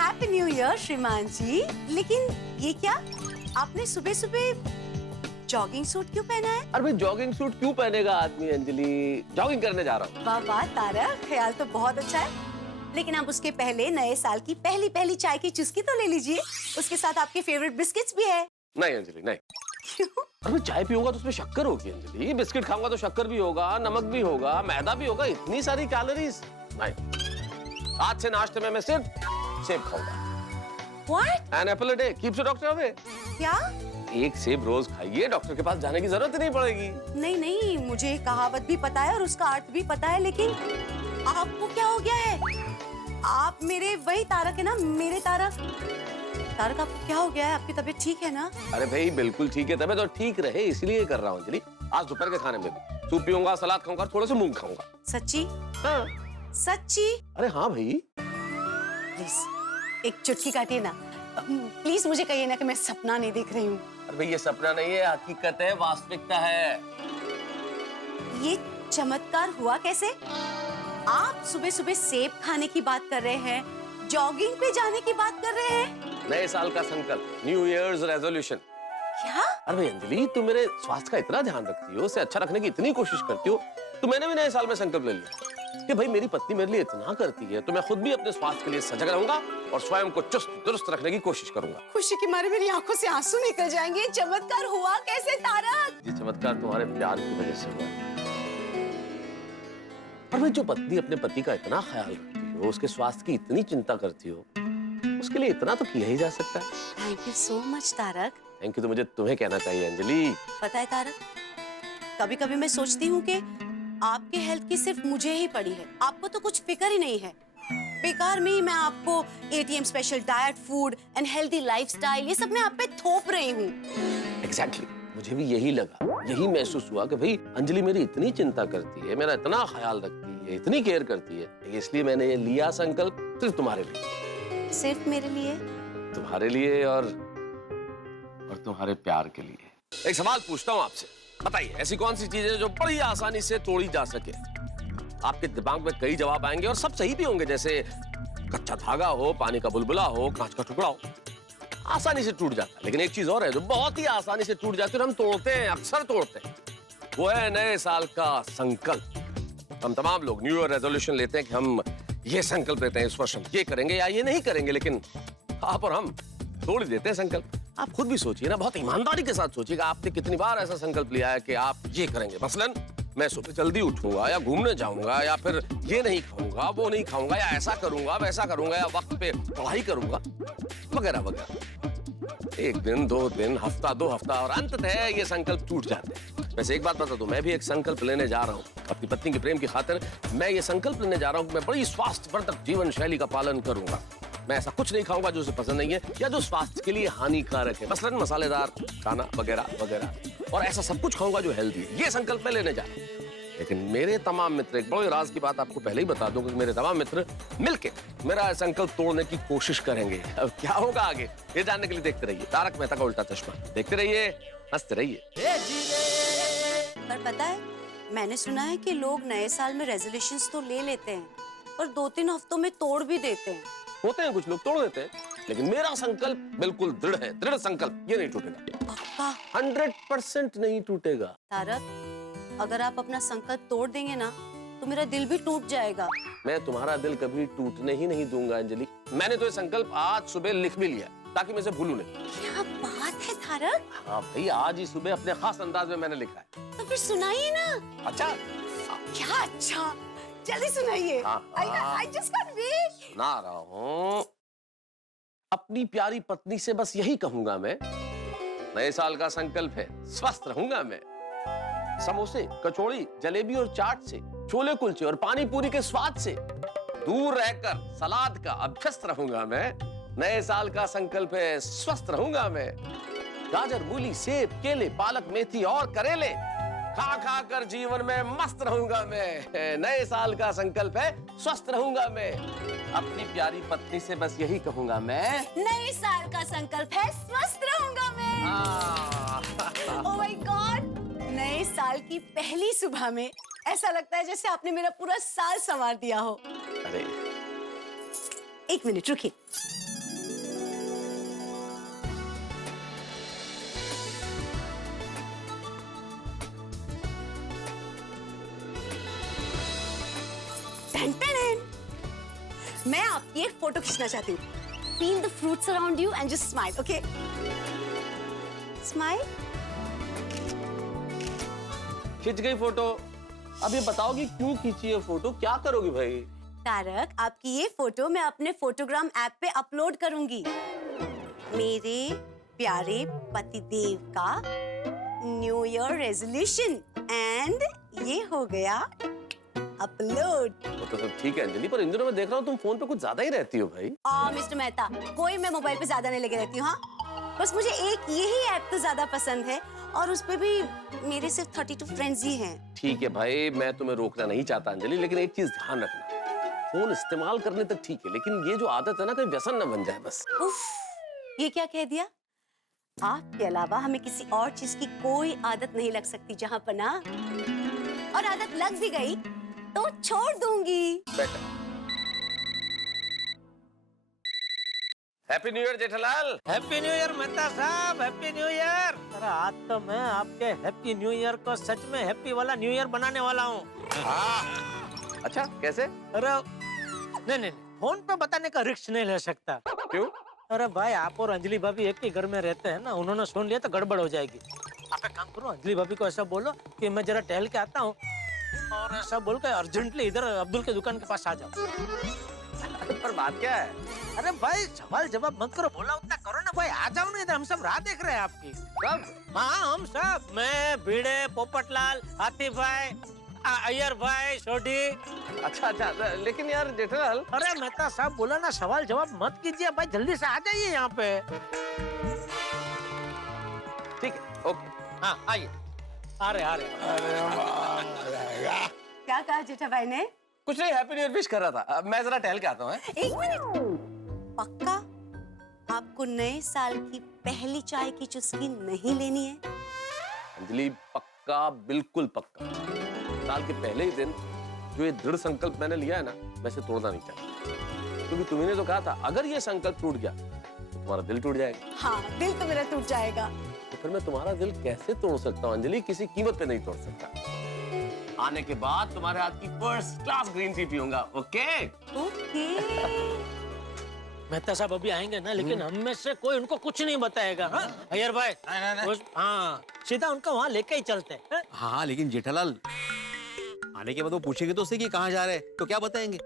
Happy new year श्रीमान जी। लेकिन ये क्या, आपने सुबह सुबह जॉगिंग सूट क्यों पहना है? अरे भाई, जॉगिंग सूट क्यों पहनेगा आदमी अंजलि? जॉगिंग करने जा रहा हूँ। वाह वाह तारक, ख्याल तो बहुत अच्छा है। लेकिन आप उसके पहले नए साल की पहली चाय की चुस्की तो ले लीजिए। उसके साथ आपके फेवरेट बिस्किट्स भी है। नहीं अंजलि, नहीं। क्यों? अरे मैं चाय पीऊंगा तो उसमें शक्कर होगी अंजलि। बिस्किट खाऊंगा तो शक्कर भी होगा, नमक भी होगा, मैदा भी होगा, इतनी सारी कैलोरीज। नहीं, आज से नाश्ते में मैं सिर्फ सेब खाऊंगा। What? An apple a day keeps a doctor away. क्या? एक सेब रोज खाइए, डॉक्टर के पास जाने की जरूरत ही नहीं पड़ेगी। नहीं नहीं, मुझे कहावत भी पता है और उसका अर्थ भी पता है, लेकिन आपको क्या हो गया है? आप मेरे वही तारक है ना, मेरे तारक। तारक, आपको क्या हो गया है? आपकी तबीयत ठीक है ना? अरे भाई बिल्कुल ठीक है, तबीयत और ठीक रहे इसलिए कर रहा हूँ अंजलि। आज दोपहर के खाने में भी सूप पीऊंगा, सलाद खाऊंगा, थोड़े से मूंग खाऊंगा। सच्ची? हाँ। सच्ची? अरे हाँ भाई। प्लीज एक चुटकी काटिए ना। प्लीज मुझे कहिए ना कि मैं सपना नहीं देख रही हूँ। अरे भाई, ये सपना नहीं है, हकीकत है, वास्तविकता है। ये चमत्कार हुआ कैसे? आप सुबह सुबह सेब खाने की बात कर रहे हैं, जॉगिंग पे जाने की बात कर रहे हैं। नए साल का संकल्प, न्यू ईयर्स रेजोल्यूशन। क्या? अरे भाई अंजलि, तुम मेरे स्वास्थ्य का इतना ध्यान रखती हो, उसे अच्छा रखने की इतनी कोशिश करती हो, तो मैंने भी नए साल में संकल्प ले लिया कि भाई मेरी पत्नी मेरे लिए इतना करती है तो मैं खुद भी अपने स्वास्थ्य के लिए सजग रहूंगा और स्वयं को चुस्त दुरुस्त रखने की कोशिश करूंगा। खुशी के मारे मेरी आंखों से आंसू निकल जाएंगे। चमत्कार हुआ कैसे तारक? ये चमत्कार तुम्हारे प्यार की वजह से हुआ। और भाई, जो पत्नी अपने पति का इतना ख्याल रखती हो, उसके स्वास्थ्य की इतनी चिंता करती हो, उसके लिए इतना तो किया ही जा सकता है। Thank you so much Tarak. Thank you तो मुझे तुम्हें कहना चाहिए अंजलि। पता है तारक, कभी कभी मैं सोचती हूँ कि आपके हेल्थ की सिर्फ मुझे ही पड़ी है, आपको तो कुछ फिक्र ही नहीं है। बेकार में ही मैं आपको ATM special diet, food and healthy lifestyle, ये सब मैं आप पे थोप रही हूँ। एग्जैक्टली, मुझे भी यही लगा, यही महसूस हुआ कि भाई अंजलि मेरी इतनी चिंता करती है, मेरा इतना ख्याल रखती है, इतनी केयर करती है, इसलिए मैंने ये लिया संकल्प सिर्फ तुम्हारे लिए। सिर्फ मेरे लिए? तुम्हारे लिए और तुम्हारे प्यार के लिए। एक सवाल पूछता हूँ आपसे, बताइए ऐसी कौन सी चीज है जो बड़ी आसानी से तोड़ी जा सके? आपके दिमाग में कई जवाब आएंगे और सब सही भी होंगे, जैसे कच्चा धागा हो, पानी का बुलबुला हो, कांच का टुकड़ा हो, आसानी से टूट जाता है। लेकिन एक चीज और है जो बहुत ही आसानी से टूट जाती है और हम तोड़ते हैं, अक्सर तोड़ते हैं, वो है नए साल का संकल्प। हम तमाम लोग न्यू ईयर रेजोल्यूशन लेते हैं कि हम ये संकल्प लेते हैं इस वर्ष हम ये करेंगे या ये नहीं करेंगे, लेकिन आप और हम तोड़ देते हैं संकल्प। आप खुद भी सोचिए ना, बहुत ईमानदारी के साथ सोचिएगा, आपने कितनी बार ऐसा संकल्प लिया है कि आप ये करेंगे। मसलन मैं सुबह जल्दी उठूंगा या घूमने जाऊंगा या फिर ये नहीं खाऊंगा, वो नहीं खाऊंगा, या ऐसा करूंगा, वैसा करूंगा, या वक्त पे पढ़ाई करूंगा, वगैरह वगैरह। एक दिन, 2 दिन, हफ्ता, 2 हफ्ता, और अंततः ये संकल्प टूट जाते हैं। वैसे एक बात बता दूं, मैं भी एक संकल्प लेने जा रहा हूँ अपनी पत्नी के प्रेम की खातिर। मैं ये संकल्प लेने जा रहा हूँ कि मैं बड़ी स्वास्थ्यवर्धक जीवन शैली का पालन करूंगा। मैं ऐसा कुछ नहीं खाऊंगा जो उसे पसंद नहीं है या जो स्वास्थ्य के लिए हानिकारक है, मसलन मसालेदार खाना वगैरह वगैरह, और ऐसा सब कुछ खाऊंगा जो हेल्दी है। ये संकल्प मैं लेने जा रहा हूँ। लेकिन मेरे तमाम मित्र, एक बड़े राज की बात आपको पहले ही बता दूं कि मेरे तमाम मित्र मिलके मेरा संकल्प तोड़ने की कोशिश करेंगे। अब क्या होगा आगे ये जानने के लिए देखते रहिए तारक मेहता का उल्टा चश्मा। देखते रहिए, हंसते रहिए। पर पता है, मैंने सुना है कि लोग नए साल में रेजोल्यूशंस तो ले लेते हैं और 2-3 हफ्तों में तोड़ भी देते हैं। होते हैं कुछ लोग तोड़ देते हैं, लेकिन मेरा संकल्प बिल्कुल दृढ़ है, दृढ़ संकल्प, ये नहीं टूटेगा। पक्का 100% नहीं टूटेगा। तारक, अगर आप अपना संकल्प तोड़ देंगे ना तो मेरा दिल भी टूट जाएगा। मैं तुम्हारा दिल कभी टूटने ही नहीं दूंगा अंजलि। मैंने तो ये संकल्प आज सुबह लिख भी लिया ताकि मैं इसे भूलूं नहीं। क्या बात है तारक? हाँ भाई, आज ही सुबह अपने खास अंदाज में मैंने लिखा है। तो फिर सुनाइए ना। अच्छा? क्या अच्छा? जल्दी सुनाइए। I just can't wait। सुना रहा हूँ। अपनी प्यारी पत्नी से बस यही कहूंगा मैं, नए साल का संकल्प है, स्वस्थ रहूंगा मैं। समोसे, कचौड़ी, जलेबी और चाट से, छोले कुलचे और पानी पूरी के स्वाद से दूर रहकर सलाद का अभ्यस्त रहूंगा मैं। नए साल का संकल्प है, स्वस्थ रहूंगा मैं। गाजर, मूली, सेब, केले, पालक, मेथी और करेले खा खा कर जीवन में मस्त रहूंगा मैं। नए साल का संकल्प है, स्वस्थ रहूंगा मैं। अपनी प्यारी पत्नी से बस यही कहूंगा मैं, नए साल का संकल्प है, स्वस्थ रहूंगा मैं। ओह माय गॉड, नए साल की पहली सुबह में ऐसा लगता है जैसे आपने मेरा पूरा साल संवार दिया हो। अरे 1 मिनट रुकिए। मैं आपकी एक फोटो खींचना चाहती हूँ। Feel the fruits around you and just smile, okay? Smile. खिंच गई फोटो। अब ये बताओगी क्यों खींची है फोटो, क्या करोगी भाई? तारक, आपकी ये फोटो मैं अपने फोटोग्राम ऐप पे अपलोड करूंगी। मेरे प्यारे पतिदेव का न्यू ईयर रेजोल्यूशन एंड ये हो गया अपलोड। वो तो सब ठीक है अंजलि, पर इन दिनों मैं देख रहा हूँ तुम फोन पे कुछ ज्यादा ही रहती हो भाई। मिस्टर मेहता, कोई मैं मोबाइल पे ज्यादा नहीं लगे रहती हूँ। हाँ, बस मुझे एक यही ऐप तो ज्यादा पसंद है और उस पे भी मेरे सिर्फ 32 फ्रेंड्स ही हैं। ठीक है भाई, मैं तुम्हें रोकना नहीं चाहता अंजलि, लेकिन एक चीज ध्यान रखना, फोन इस्तेमाल करने तक ठीक है, लेकिन ये जो आदत है ना, कोई व्यसन न बन जाए बस। उफ, ये क्या कह दिया? आपके अलावा हमें किसी और चीज की कोई आदत नहीं लग सकती जहाँ पर ना, और आदत लग भी गई तो छोड़ दूंगी। Happy new year Jethalal. Happy new year Mehta साहब, हैप्पी न्यू ईयर। अरे आज तो मैं आपके हैप्पी न्यू ईयर को सच में हैप्पी वाला न्यू ईयर बनाने वाला हूँ। अच्छा, कैसे? अरे नहीं, फोन पे बताने का रिस्क नहीं ले सकता। क्यों? अरे भाई, आप और अंजलि भाभी एक ही घर में रहते हैं ना, उन्होंने सुन लिया तो गड़बड़ हो जाएगी। आप एक काम करो, अंजलि भाभी को ऐसा बोलो कि मैं जरा टहल के आता हूँ और ऐसा बोल के अर्जेंटली इधर अब्दुल के दुकान के पास आ जाओ। पर बात क्या है? अरे भाई, सवाल जवाब मत करो, बोला उतना करो ना भाई। आ जाओ ना इधर, हम सब राह देख रहे हैं आपकी। कब? हाँ, हम सब, मैं, भिड़े, पोपटलाल, आतिफ भाई, अय्यर भाई, सोडी। अच्छा, लेकिन यार जेठालाल। अरे मेहता साहब, बोला ना सवाल जवाब मत कीजिए भाई, जल्दी से आ जाइए यहाँ पे। ठीक है, ओके। हाँ, आइए। आ रहे। क्या कहा जेठा भाई ने? कुछ नहीं, हैप्पी न्यू ईयर विश कर रहा था। मैं जरा टहल के आता हूँ। 1 मिनट। पक्का आपको नए साल की पहली चाय की चुस्की नहीं लेनी है? अंजलि, पक्का, बिल्कुल पक्का। साल के पहले ही दिन जो ये दृढ़ संकल्प मैंने लिया है ना, मैं इसे तोड़ना नहीं चाहता, क्योंकि तुम्ही ने तो कहा था अगर ये संकल्प टूट गया तो तुम्हारा दिल टूट जाएगा। हाँ, दिल तो मेरा टूट जाएगा। तो फिर मैं तुम्हारा दिल कैसे तोड़ सकता हूँ अंजलि? किसी कीमत पे नहीं तोड़ सकता। आने के बाद तुम्हारे हाथ की फर्स्ट क्लास ग्रीन टी पीऊंगा। ओके? मेहता साहब अभी आएंगे ना, लेकिन हम में से कोई उनको कुछ नहीं बताएगा। हाँ अय्यर भाई, हाँ, सीधा उनको वहाँ लेके ही चलते हैं। हाँ, लेकिन जेठालाल आने के बाद वो पूछेंगे तो उससे कि कहाँ जा रहे हैं, तो क्या बताएंगे?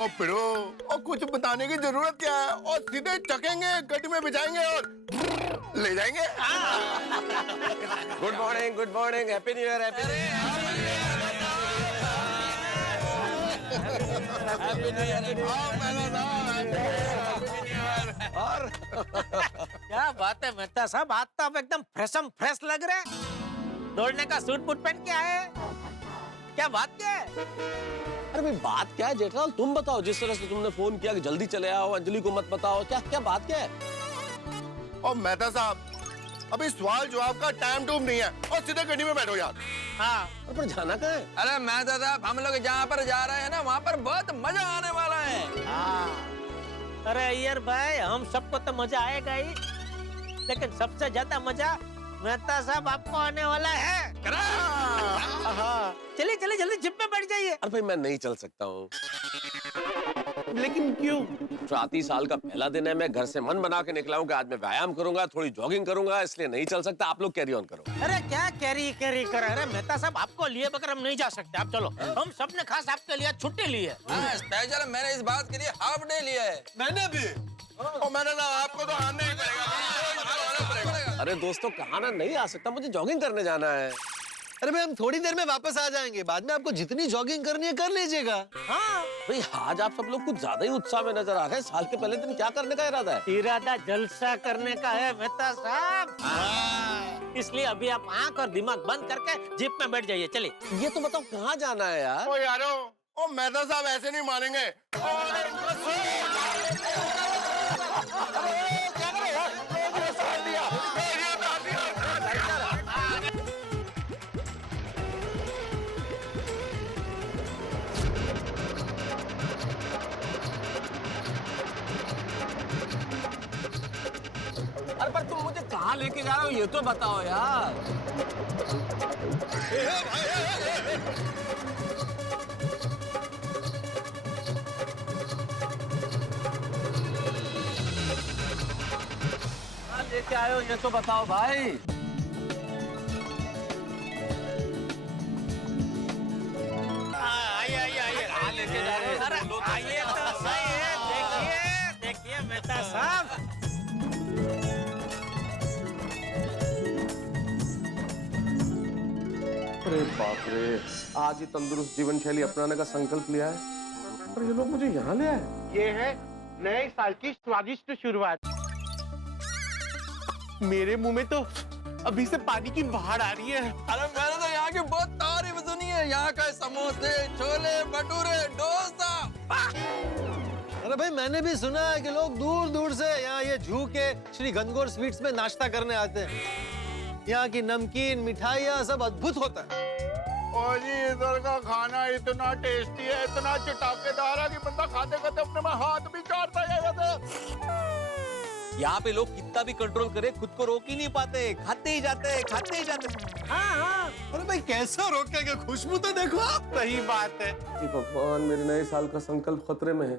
और फिर और कुछ बताने की जरूरत क्या है, और सीधे चकेंगे, गड्डी में बिछाएंगे और ले जाएंगे। Good morning, good morning, happy new year, happy new year. और क्या बात है मेहता साहब, आज तो आप एकदम फ्रेश लग रहे हैं। दौड़ने का सूट बूट पहन के आए। क्या बात क्या है? अरे भाई बात क्या है जेठालाल, तुम बताओ। जिस तरह से तुमने फोन किया कि जल्दी चले आओ, अंजलि को मत बताओ, क्या क्या बात क्या है? और मेहता साहब, अभी सवाल जवाब का टाइम टूम नहीं है, और सीधे गड्डी में बैठो यार। हाँ, पर जाना कहाँ है? अरे मेहता साहब, हम लोग जहाँ पर जा रहे हैं ना, वहाँ पर बहुत मजा आने वाला है। अरे अय्यर भाई, हम सबको तो मजा आएगा ही, लेकिन सबसे ज्यादा मजा मेहता साहब आपको आने वाला है। चलिए चलिए जल्दी जिप में बैठ जाइए। अरे भाई मैं नहीं चल सकता हूँ। लेकिन क्यों? 34 साल का पहला दिन है, मैं घर से मन बना के निकला हूँ कि आज मैं व्यायाम करूंगा, थोड़ी जॉगिंग करूंगा, इसलिए नहीं चल सकता। आप लोग कैरी ऑन करो। अरे क्या कैरी कैरी कर रहे? मेहता साहब, आपको लिए बगैर हम नहीं जा सकते, आप चलो। हम सबने खास आपके लिए छुट्टी ली है। स्पेशल मैंने इस बात के लिए हाफ डे लिया है। मैंने भी। और मैंने ना, आपको तो आना ही पड़ेगा। अरे दोस्तों, कहाँ ना नहीं आ सकता, मुझे जॉगिंग करने जाना है। अरे भाई हम थोड़ी देर में वापस आ जाएंगे, बाद में आपको जितनी जॉगिंग करनी है कर लीजिएगा। हाँ भाई आज आप सब लोग कुछ ज्यादा ही उत्साह में नजर आ रहे हैं। साल के पहले दिन क्या करने का इरादा है? इरादा जलसा करने का है मेहता साहब, इसलिए अभी आप आंख और दिमाग बंद करके जीप में बैठ जाइए। चलिए। ये तो बताओ कहाँ जाना है यार? ओ यारो, ओ मेहता साहब ऐसे नहीं मानेंगे। अरे पर तुम मुझे कहाँ लेके जा रहे हो ये तो बताओ यार। कहाँ लेके आए हो ये तो बताओ भाई। आइए कहाँ लेके जा रहे हो? अरे आइए तो सही है, देखिए देखिए मेहता साहब। अरे बाप रे, आज ही तंदुरुस्त जीवन शैली अपनाने का संकल्प लिया है और ये लोग मुझे यहाँ ले आए। ये है नए साल की स्वादिष्ट शुरुआत। मेरे मुंह में तो अभी से पानी की बहार आ रही है। अरे मैंने तो यहाँ की बहुत तारीफ सुनी है, यहाँ का समोसे, छोले भटूरे, डोसा। अरे भाई मैंने भी सुना है कि लोग दूर दूर से यहाँ ये जू के श्री गंगोर स्वीट्स में नाश्ता करने आते हैं। यहाँ की नमकीन मिठाइयाँ सब अद्भुत होता है। और जी इधर का खाना इतना टेस्टी है, इतना चटाकेदार है कि बंदा खाते खाते अपने में हाथ भी चाटता जाएगा। यहाँ पे लोग कितना भी कंट्रोल करे, खुद को रोक ही नहीं पाते, खाते ही जाते। हाँ। अरे भाई कैसा रोकेंगे, खुशबू तो देखो। सही बात है। भगवान, मेरे नए साल का संकल्प खतरे में है।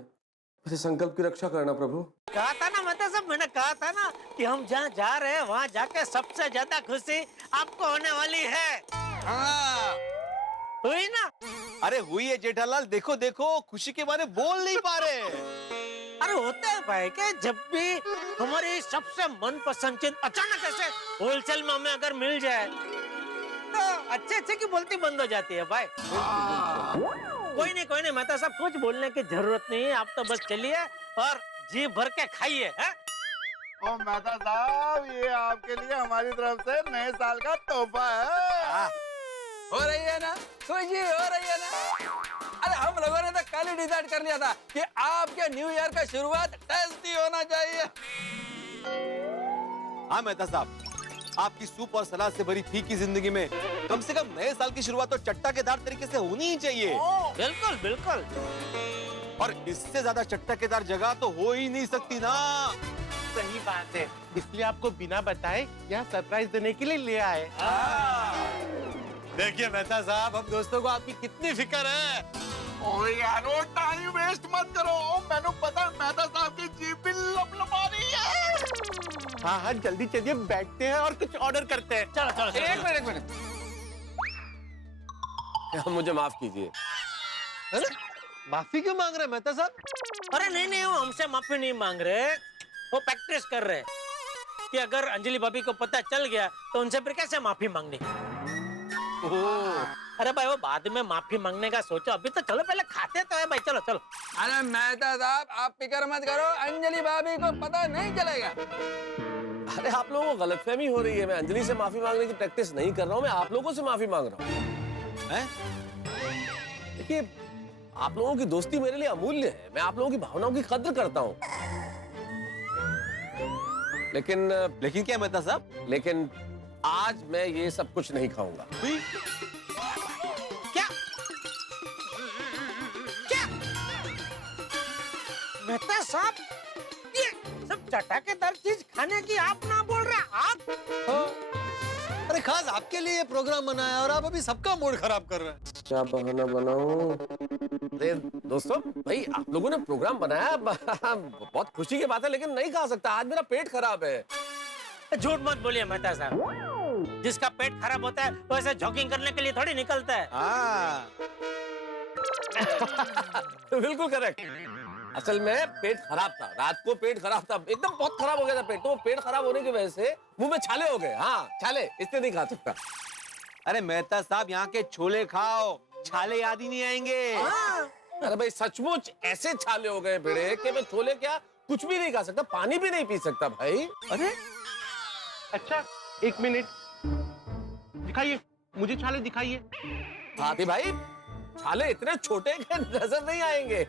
मेरे संकल्प की रक्षा करना प्रभु। कहा था ना मेहता साहब, मैंने कहा था ना कि हम जहाँ जा रहे हैं वहाँ जाके सबसे ज्यादा खुशी आपको होने वाली है। हाँ। हुई ना? अरे हुई है जेठालाल, देखो देखो खुशी के बारे बोल नहीं पा रहे। अरे होता है भाई कि जब भी हमारी सबसे मनपसंद चीज अचानक ऐसे होलसेल में हमें अगर मिल जाए तो अच्छे की बोलती बंद हो जाती है भाई। कोई नहीं मेहता साहब, कुछ बोलने की जरूरत नहीं है, आप तो बस चलिए और जी भर के खाइए। ओ मेहता साहब, ये आपके लिए हमारी तरफ से नए साल का तोहफा है। हो रही है ना खुशी, हो रही है ना। अरे हम लोगों ने तो कल ही डिसाइड कर लिया था कि आपके न्यू ईयर का शुरुआत टेस्टी होना चाहिए। हाँ मेहता साहब, आपकी सूप और सलाद से भरी फीकी जिंदगी में कम से कम नए साल की शुरुआत तो चट्टाकेदार तरीके से होनी ही चाहिए। बिल्कुल बिल्कुल। और इससे ज्यादा चट्टाकेदार जगह तो हो ही नहीं सकती ना। सही बात है, इसलिए आपको बिना बताए यहाँ सरप्राइज देने के लिए ले आए। देखिए मेहता साहब, हम दोस्तों को आपकी कितनी फिक्र है। ओ यारो, टाइम वेस्ट मत करो। मैंने पता है मेहता साहब की जीभ भी लपलपा रही है। हाँ जल्दी चलिए, बैठते हैं और कुछ ऑर्डर करते हैं। चलो। एक मिनट। मुझे माफ कीजिए। अरे माफी क्यों मांग रहे हैं मेहता साहब? अरे नहीं, वो हमसे माफी नहीं मांग रहे, वो प्रैक्टिस कर रहे हैं कि अगर अंजलि भाभी को पता चल गया तो उनसे फिर कैसे माफी मांगनी। अरे भाई वो बाद में माफी मांगने का सोचो, अभी तो चलो पहले खाते तो है भाई। चलो। अरे मेहता साहब, आप फिक्र मत करो, अंजलि भाभी को पता नहीं चलेगा। अरे आप लोगों को गलतफहमी हो रही है। मैं अंजलि से माफी मांगने की प्रैक्टिस नहीं कर रहा हूँ, मैं आप लोगों से माफी मांग रहा हूँ। देखिए, आप लोगों की दोस्ती मेरे लिए अमूल्य है। मैं आप लोगों की भावनाओं की कद्र करता हूँ। लेकिन क्या मेहता साहब? लेकिन आज मैं ये सब कुछ नहीं खाऊंगा। क्या क्या मेहता साहब, ये सब चटाकेदार चीज खाने की आप ना बोल रहे आप? अरे खास आपके लिए ये प्रोग्राम बनाया और आप अभी सबका मूड खराब कर रहे हैं। क्या बहाना बनाऊं? अरे दोस्तों, भाई आप लोगों ने प्रोग्राम बनाया, बहुत खुशी की बात है, लेकिन नहीं खा सकता। आज मेरा पेट खराब है। झूठ मत बोलिए मेहता साहब, जिसका पेट खराब होता है वो ऐसे जॉगिंग करने के लिए थोड़ी निकलता है। बिल्कुल करेक्ट। असल में पेट खराब था, रात को पेट खराब था, एकदम बहुत खराब हो गया था पेट। तो पेट खराब होने की वजह से मुंह में छाले हो गए। हाँ, छाले, इसलिए नहीं खा सकता। अरे मेहता साहब, यहाँ के छोले खाओ, छाले याद ही नहीं आएंगे। अरे भाई सचमुच ऐसे छाले हो गए भिड़े कि मैं छोले क्या कुछ भी नहीं खा सकता, पानी भी नहीं पी सकता भाई। अरे अच्छा, एक मिनट दिखाइए, मुझे छाले दिखाइए। हाथी भाई, छाले इतने छोटे कि नजर नहीं आएंगे।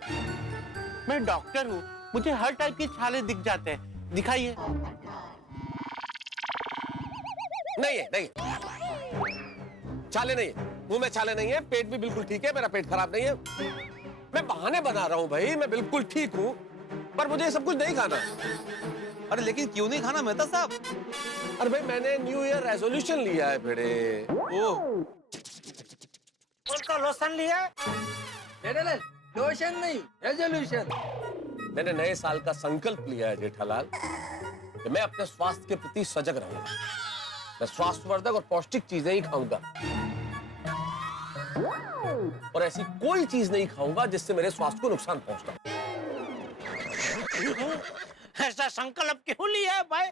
मैं डॉक्टर हूँ, मुझे हर टाइप के छाले दिख जाते हैं, दिखाइए। नहीं है, नहीं छाले नहीं है, मुंह में छाले नहीं है, पेट भी बिल्कुल ठीक है, मेरा पेट खराब नहीं है। मैं बहाने बना रहा हूँ भाई, मैं बिल्कुल ठीक हूँ, पर मुझे ये सब कुछ नहीं खाना। अरे लेकिन क्यों नहीं खाना मेहता साहब? अरे भाई मैंने न्यू ईयर रेजोल्यूशन लिया है भिड़े। ओह, उनका लोशन लिया? लोशन नहीं, रेजोल्यूशन। मैंने नए साल का संकल्प लिया है जेठालाल कि मैं अपने स्वास्थ्य के प्रति सजग रहूंगा। मैं स्वास्थ्यवर्धक और पौष्टिक चीजें ही खाऊंगा और ऐसी कोई चीज नहीं खाऊंगा जिससे मेरे स्वास्थ्य को नुकसान पहुंचता। ऐसा संकल्प क्यों लिया है भाई?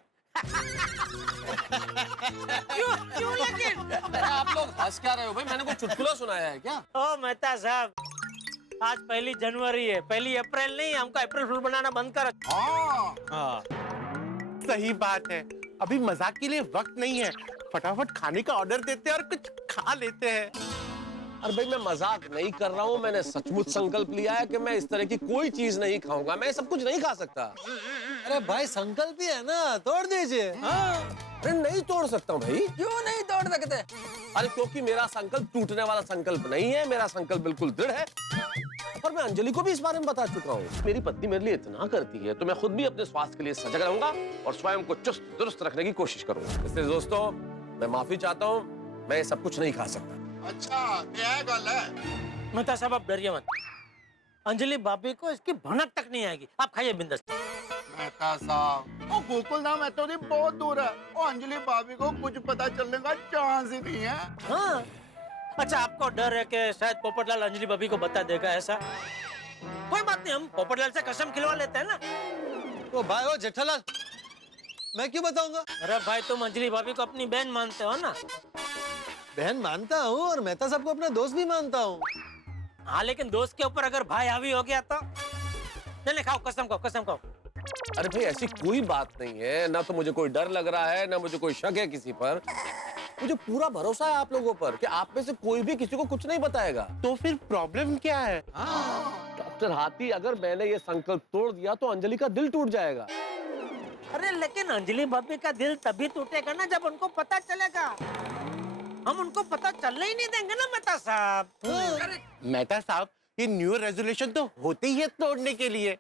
क्यों लेकिन? आप लोग हंस क्या रहे हो भाई? मैंने कोई चुटकुला सुनाया है क्या? ओ मेहता साहब, आज 1 जनवरी है, 1 अप्रैल नहीं, हमको अप्रैल फूल बनाना बंद कर। हाँ, सही बात है, अभी मजाक के लिए वक्त नहीं है। फटाफट खाने का ऑर्डर देते हैं और कुछ खा लेते हैं। अरे भाई मैं मजाक नहीं कर रहा हूँ, मैंने सचमुच संकल्प लिया है कि मैं इस तरह की कोई चीज नहीं खाऊंगा। मैं सब कुछ नहीं खा सकता। अरे भाई संकल्प ही है ना, तोड़ दीजिए। अरे नहीं तोड़ सकता हूँ भाई। क्यों नहीं तोड़ सकते? अरे क्योंकि मेरा संकल्प टूटने वाला संकल्प नहीं है, मेरा संकल्प बिल्कुल दृढ़ है। और मैं अंजलि को भी इस बारे में बता चुका हूँ। मेरी पत्नी मेरे लिए इतना करती है तो मैं खुद भी अपने स्वास्थ्य के लिए सजग रहूंगा और स्वयं को चुस्त दुरुस्त रखने की कोशिश करूंगा। इसलिए दोस्तों, मैं माफी चाहता हूँ, मैं ये सब कुछ नहीं खा सकता। अच्छा, ये गल है। मेहता साहब आप डरिए मत, अंजलि भाभी को इसकी भनक तक नहीं आएगी। आप खाइए बिंदास। मेहता साहब, वो गोकुल धाम है तो बहुत दूर है, वो अंजलि भाभी को कुछ पता चलने का चांस ही नहीं है। हाँ, अच्छा आपको डर है कि शायद पोपटलाल अंजलि भाभी को बता देगा? ऐसा कोई बात नहीं, हम पोपटलाल से कसम खिलवा लेते हैं ना। ओ भाई, ओ जेठालाल, मैं क्यों बताऊंगा? अरे भाई, तुम अंजलि भाभी को अपनी बहन मानते हो ना? बहन मानता हूँ और मेहता साहब को अपना दोस्त भी मानता हूँ। हाँ, लेकिन दोस्त के ऊपर अगर भाई हावी हो गया तो? नहीं, खाओ, कसम खाओ, कसम खाओ। अरे भाई ऐसी कोई बात नहीं है, ना तो मुझे कोई डर लग रहा है, ना मुझे कोई शक है किसी पर। मुझे पूरा भरोसा है आप लोगों पर कि आप में से कोई भी किसी को कुछ नहीं बताएगा। तो फिर प्रॉब्लम क्या है? डॉक्टर हाथी, अगर मैंने ये संकल्प तोड़ दिया तो अंजलि का दिल टूट जाएगा। अरे लेकिन अंजलि भाभी का दिल तभी टूटेगा ना जब उनको पता चलेगा। हम उनको पता चलने ही नहीं देंगे ना मेहता साहब। मेहता साहब, ये न्यू ईयर रेजोल्यूशन तो होते ही है तोड़ने के लिए।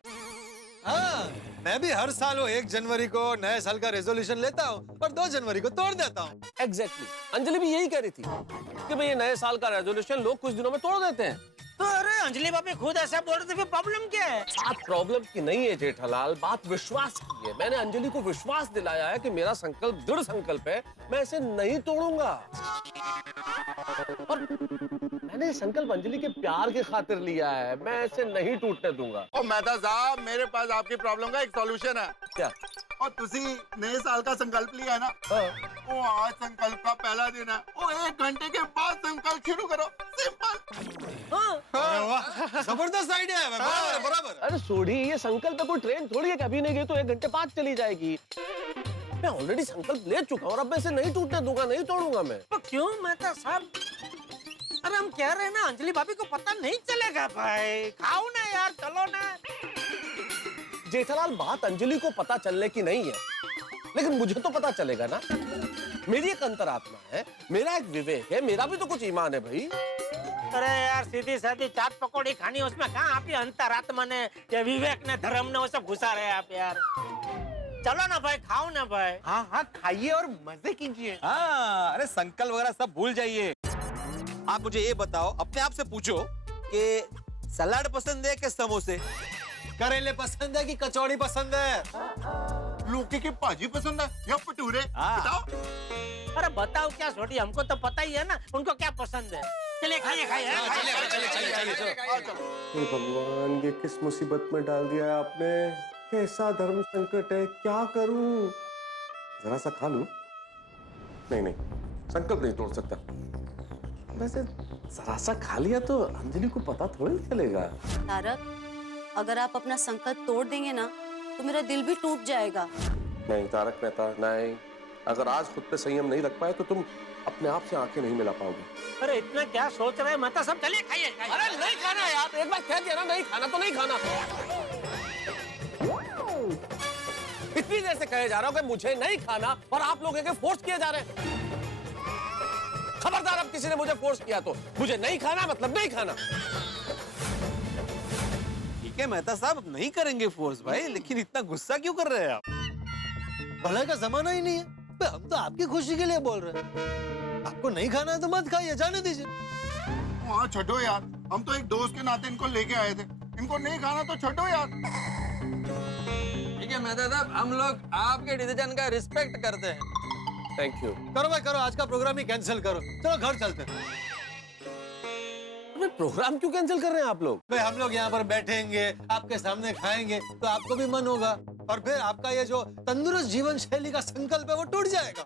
हाँ, मैं भी हर साल वो 1 जनवरी को नए साल का रेजोल्यूशन लेता हूँ और 2 जनवरी को तोड़ देता हूँ। एग्जैक्टली, अंजलि भी यही कह रही थी कि भाई ये नए साल का रेजोल्यूशन लोग कुछ दिनों में तोड़ देते हैं। तो अरे अंजलि भाभी खुद ऐसा बोल रही थी, प्रॉब्लम क्या है? बात प्रॉब्लम की नहीं है जेठालाल, बात विश्वास की है। मैंने अंजलि को विश्वास दिलाया है कि मेरा संकल्प दृढ़ संकल्प है, मैं इसे नहीं तोड़ूंगा। और मैंने संकल्प अंजलि के प्यार की खातिर लिया है, मैं इसे नहीं टूटने दूंगा। ओ मेहता साहब, मेरे पास आपकी प्रॉब्लम का एक सॉल्यूशन है। क्या? और तुसी नए साल का संकल्प लिया है ना? वो आज संकल्प का पहला दिन है, वो 1 घंटे के बाद संकल्प शुरू करो, सिंपल। जबरदस्त आइडिया है, बराबर। अरे सोढ़ी, ये संकल्प कोई ट्रेन थोड़ी है कि अभी नहीं गई तो 1 घंटे बाद चली जाएगी। मैं ऑलरेडी संकल्प ले चुका हूँ और अब मैं इसे नहीं टूटने दूंगा, नहीं तोड़ूंगा मैं। तो क्यों मेहता साहब? अरे हम कह रहे हैं ना अंजलि भाभी को पता नहीं चलेगा भाई। खाओ ना यार, चलो ना। जेठालाल, बात अंजलि को पता चलने की नहीं है, लेकिन मुझे तो पता चलेगा ना। मेरी एक अंतरात्मा है, मेरा एक विवेक है, मेरा भी तो कुछ ईमान है भाई। अरे यार सीधी सादी चाट पकौड़ी खानी, उसमें कहाँ आप अंतरात्मा ने या विवेक ने धर्म ने वो सब घुसा रहे हैं आप यार। चलो ना भाई, खाओ ना भाई। हाँ हाँ, खाइए और मजे कीजिए। हाँ, अरे संकल्प वगैरह सब भूल जाइए। आप मुझे ये बताओ, अपने आप से पूछो कि सलाद पसंद है कि समोसे? करेले पसंद है कि कचौड़ी पसंद है? लौकी की भाजी पसंद है या भटूरे? बताओ। अरे बताओ क्या छोटी, हमको तो पता ही है ना उनको क्या पसंद है। चलिए खाइए खाइए। हे भगवान, ये किस मुसीबत में डाल दिया है आपने? कैसा धर्म संकट है, क्या करूं? जरा सा खा लूं? नहीं नहीं, संकल्प नहीं तोड़ सकता। वैसे जरा सा खा लिया तो अंजलि को पता थोड़ी चलेगा। तारक, अगर आप अपना संकल्प तोड़ देंगे ना तो मेरा दिल भी टूट जाएगा। नहीं तारक मेहता, नहीं। अगर आज खुद पे संयम नहीं रख पाए तो तुम अपने आप से आंखें नहीं मिला पाओगे। अरे इतना क्या सोच रहे हैं मेहता साहब? चलिए खाइए। अरे नहीं खाना यार, एक बार कह दिया ना नहीं खाना तो नहीं खाना। इतनी देर से कहे जा रहा हूं कि मुझे नहीं खाना और आप लोग एक फोर्स किए जा रहे हैं। खबरदार, अब किसी ने मुझे फोर्स किया तो मुझे नहीं खाना मतलब नहीं खाना। ठीक है मेहता साहब, अब नहीं करेंगे फोर्स भाई, लेकिन इतना गुस्सा क्यों कर रहे हैं आप? भलाई का जमाना ही नहीं है। हम तो आपकी खुशी के लिए बोल रहे हैं। आपको नहीं खाना है तो मत खाइए, जाने दीजिए। वहाँ छोड़ो यार, हम तो एक दोस्त के नाते इनको लेके आए थे। इनको नहीं खाना तो छोड़ो यार। ठीक है मेहता साहब, हम लोग आपके डिसीजन का रिस्पेक्ट करते हैं। Thank you. करो भाई करो, आज का प्रोग्राम ही कैंसिल करो। चलो घर चलते हैं। प्रोग्राम क्यों कैंसिल कर रहे हैं आप लोग? भाई हम लोग यहाँ पर बैठेंगे, आपके सामने खाएंगे तो आपको भी मन होगा, और फिर आपका ये जो तंदुरुस्त जीवन शैली का संकल्प है वो टूट जाएगा।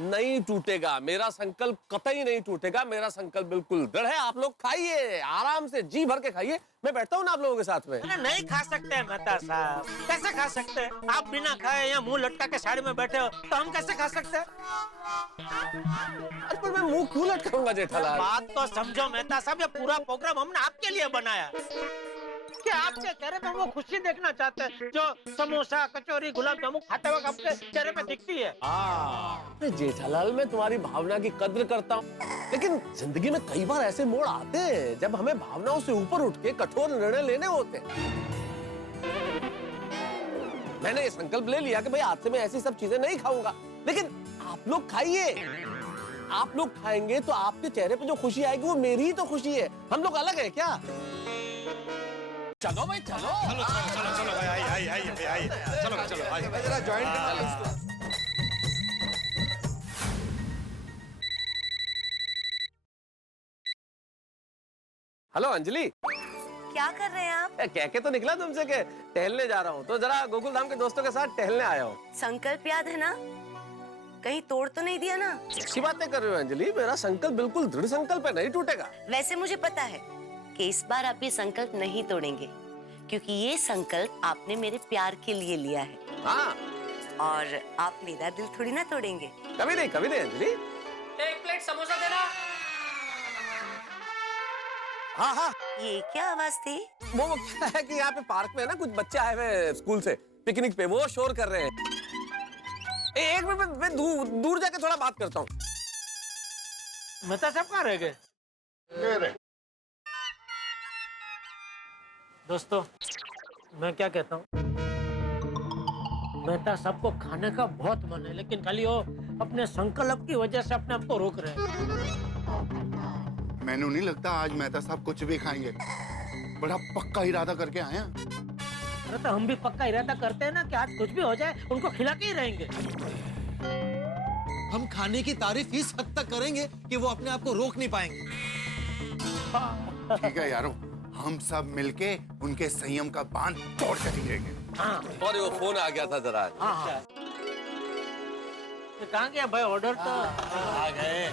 नहीं टूटेगा, मेरा संकल्प कतई नहीं टूटेगा। मेरा संकल्प बिल्कुल दृढ़ है। आप लोग खाइए, आराम से जी भर के खाइए। मैं बैठता हूँ ना आप लोगों के साथ में। अरे नहीं खा सकते हैं मेहता साहब, कैसे खा सकते हैं? आप बिना खाए या मुंह लटका के साड़ी में बैठे हो तो हम कैसे खा सकते हैं? पर मैं मुंह क्यों लटकाऊंगा जेठालाल? बात तो समझो मेहता साहब, ये पूरा प्रोग्राम हमने आपके लिए बनाया कि आपके चेहरे पे वो खुशी देखना चाहते हैं जो समोसा कचौरी गुलाब जामुन खाते वक्त आपके चेहरे पे दिखती है। अरे जेठालाल, मैं तुम्हारी भावना की कद्र करता हूँ, लेकिन जिंदगी में कई बार ऐसे मोड़ आते हैं जब हमें भावनाओं से ऊपर उठ के कठोर निर्णय लेने होते हैं। मैंने ये संकल्प ले लिया कि भाई आज से मैं ऐसी सब चीजें नहीं खाऊंगा, लेकिन आप लोग खाइए। आप लोग खाएंगे तो आपके चेहरे पे जो खुशी आएगी वो मेरी ही तो खुशी है। हम लोग अलग है क्या? चलो भाई चलो। चलो चलो चलो चलो भाई, आइए चलो चलो आइए जरा ज्वाइन करना। हेलो अंजलि, क्या कर रहे हैं आप? कह के तो निकला तुमसे कि टहलने जा रहा हूँ, तो जरा गोकुल धाम के दोस्तों के साथ टहलने आया हूँ। संकल्प याद है ना? कहीं तोड़ तो नहीं दिया ना? अच्छी बातें कर रहे हो अंजलि, मेरा संकल्प बिल्कुल दृढ़ संकल्प है, नहीं टूटेगा। वैसे मुझे पता है कि इस बार आप ये संकल्प नहीं तोड़ेंगे, क्योंकि ये संकल्प आपने मेरे प्यार के लिए लिया है। हाँ, और आप मेरा दिल थोड़ी ना तोड़ेंगे। कभी नहीं अंजलि। एक प्लेट समोसा देना। हाँ हाँ, ये क्या आवाज थी? वो क्या है कि यहाँ पे पार्क में ना कुछ बच्चे आए हुए स्कूल से पिकनिक पे, वो शोर कर रहे हैं। एक मिनट मैं दूर जाके थोड़ा बात करता हूँ। मेहता साहब कहाँ रह गए? दोस्तों मैं क्या कहता हूँ, मेहता साहब को खाने का बहुत मन है, लेकिन खाली वो अपने संकल्प की वजह से अपने आप को रोक रहे हैं। मैंने नहीं लगता आज मेहता साहब कुछ भी खाएंगे। बड़ा पक्का इरादा करके आए हैं। अरे तो हम भी पक्का इरादा करते हैं ना कि आज कुछ भी हो जाए उनको खिला के ही रहेंगे। हम खाने की तारीफ इस हद तक करेंगे कि वो अपने आप को रोक नहीं पाएंगे। ठीक है यारों, हम सब मिलके उनके संयम का बांध तोड़ कर ही रहेंगे। और वो फोन आ गया था जरा। कहाँ गया भाई ऑर्डर? तो आ गए।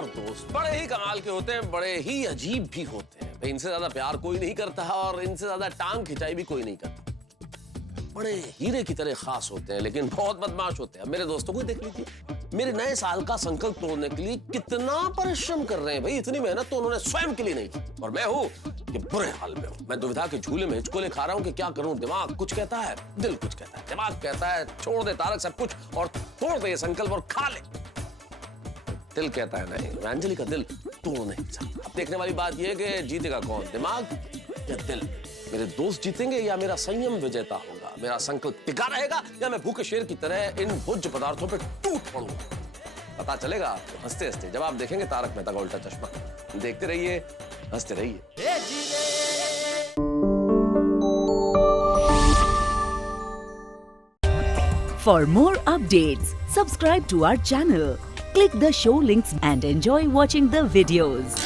यार दोस्त बड़े ही कमाल के होते हैं, बड़े ही अजीब भी होते हैं। भाई इनसे ज्यादा प्यार कोई नहीं करता और इनसे ज्यादा टांग खिंचाई भी कोई नहीं करता। बड़े हीरे की तरह खास होते हैं लेकिन बहुत बदमाश होते हैं। मेरे दोस्तों को देख लीजिए, मेरे नए साल का संकल्प तोड़ने के लिए कितना परिश्रम कर रहे हैं। भाई इतनी मेहनत तो उन्होंने स्वयं के लिए नहीं की और मैं हूँ कि बुरे हाल में हूँ। मैं दुविधा के झूले में हिचकोले खा रहा हूँ कि क्या करूँ। दिमाग कुछ कहता है, दिल कुछ कहता है। दिमाग कहता है छोड़ दे तारक सब कुछ और तोड़ दे ये संकल्प और खा ले। दिल कहता है नहीं, मैं अंजलि का दिल तोड़ नहीं सकता। अब देखने वाली बात यह है कि जीतेगा कौन, दिमाग या दिल। मेरे दोस्त जीतेंगे या मेरा संयम विजेता होगा। मेरा संकल्प टिका रहेगा या मैं भूखे शेर की तरह इन भोज्य पदार्थों पर टूट पड़ूंगा। पता चलेगा आपको हंसते हंसते जब आप देखेंगे तारक मेहता का उल्टा चश्मा। देखते रहिए, हंसते रहिए। For more updates, subscribe to our channel, click the show links and enjoy watching the videos.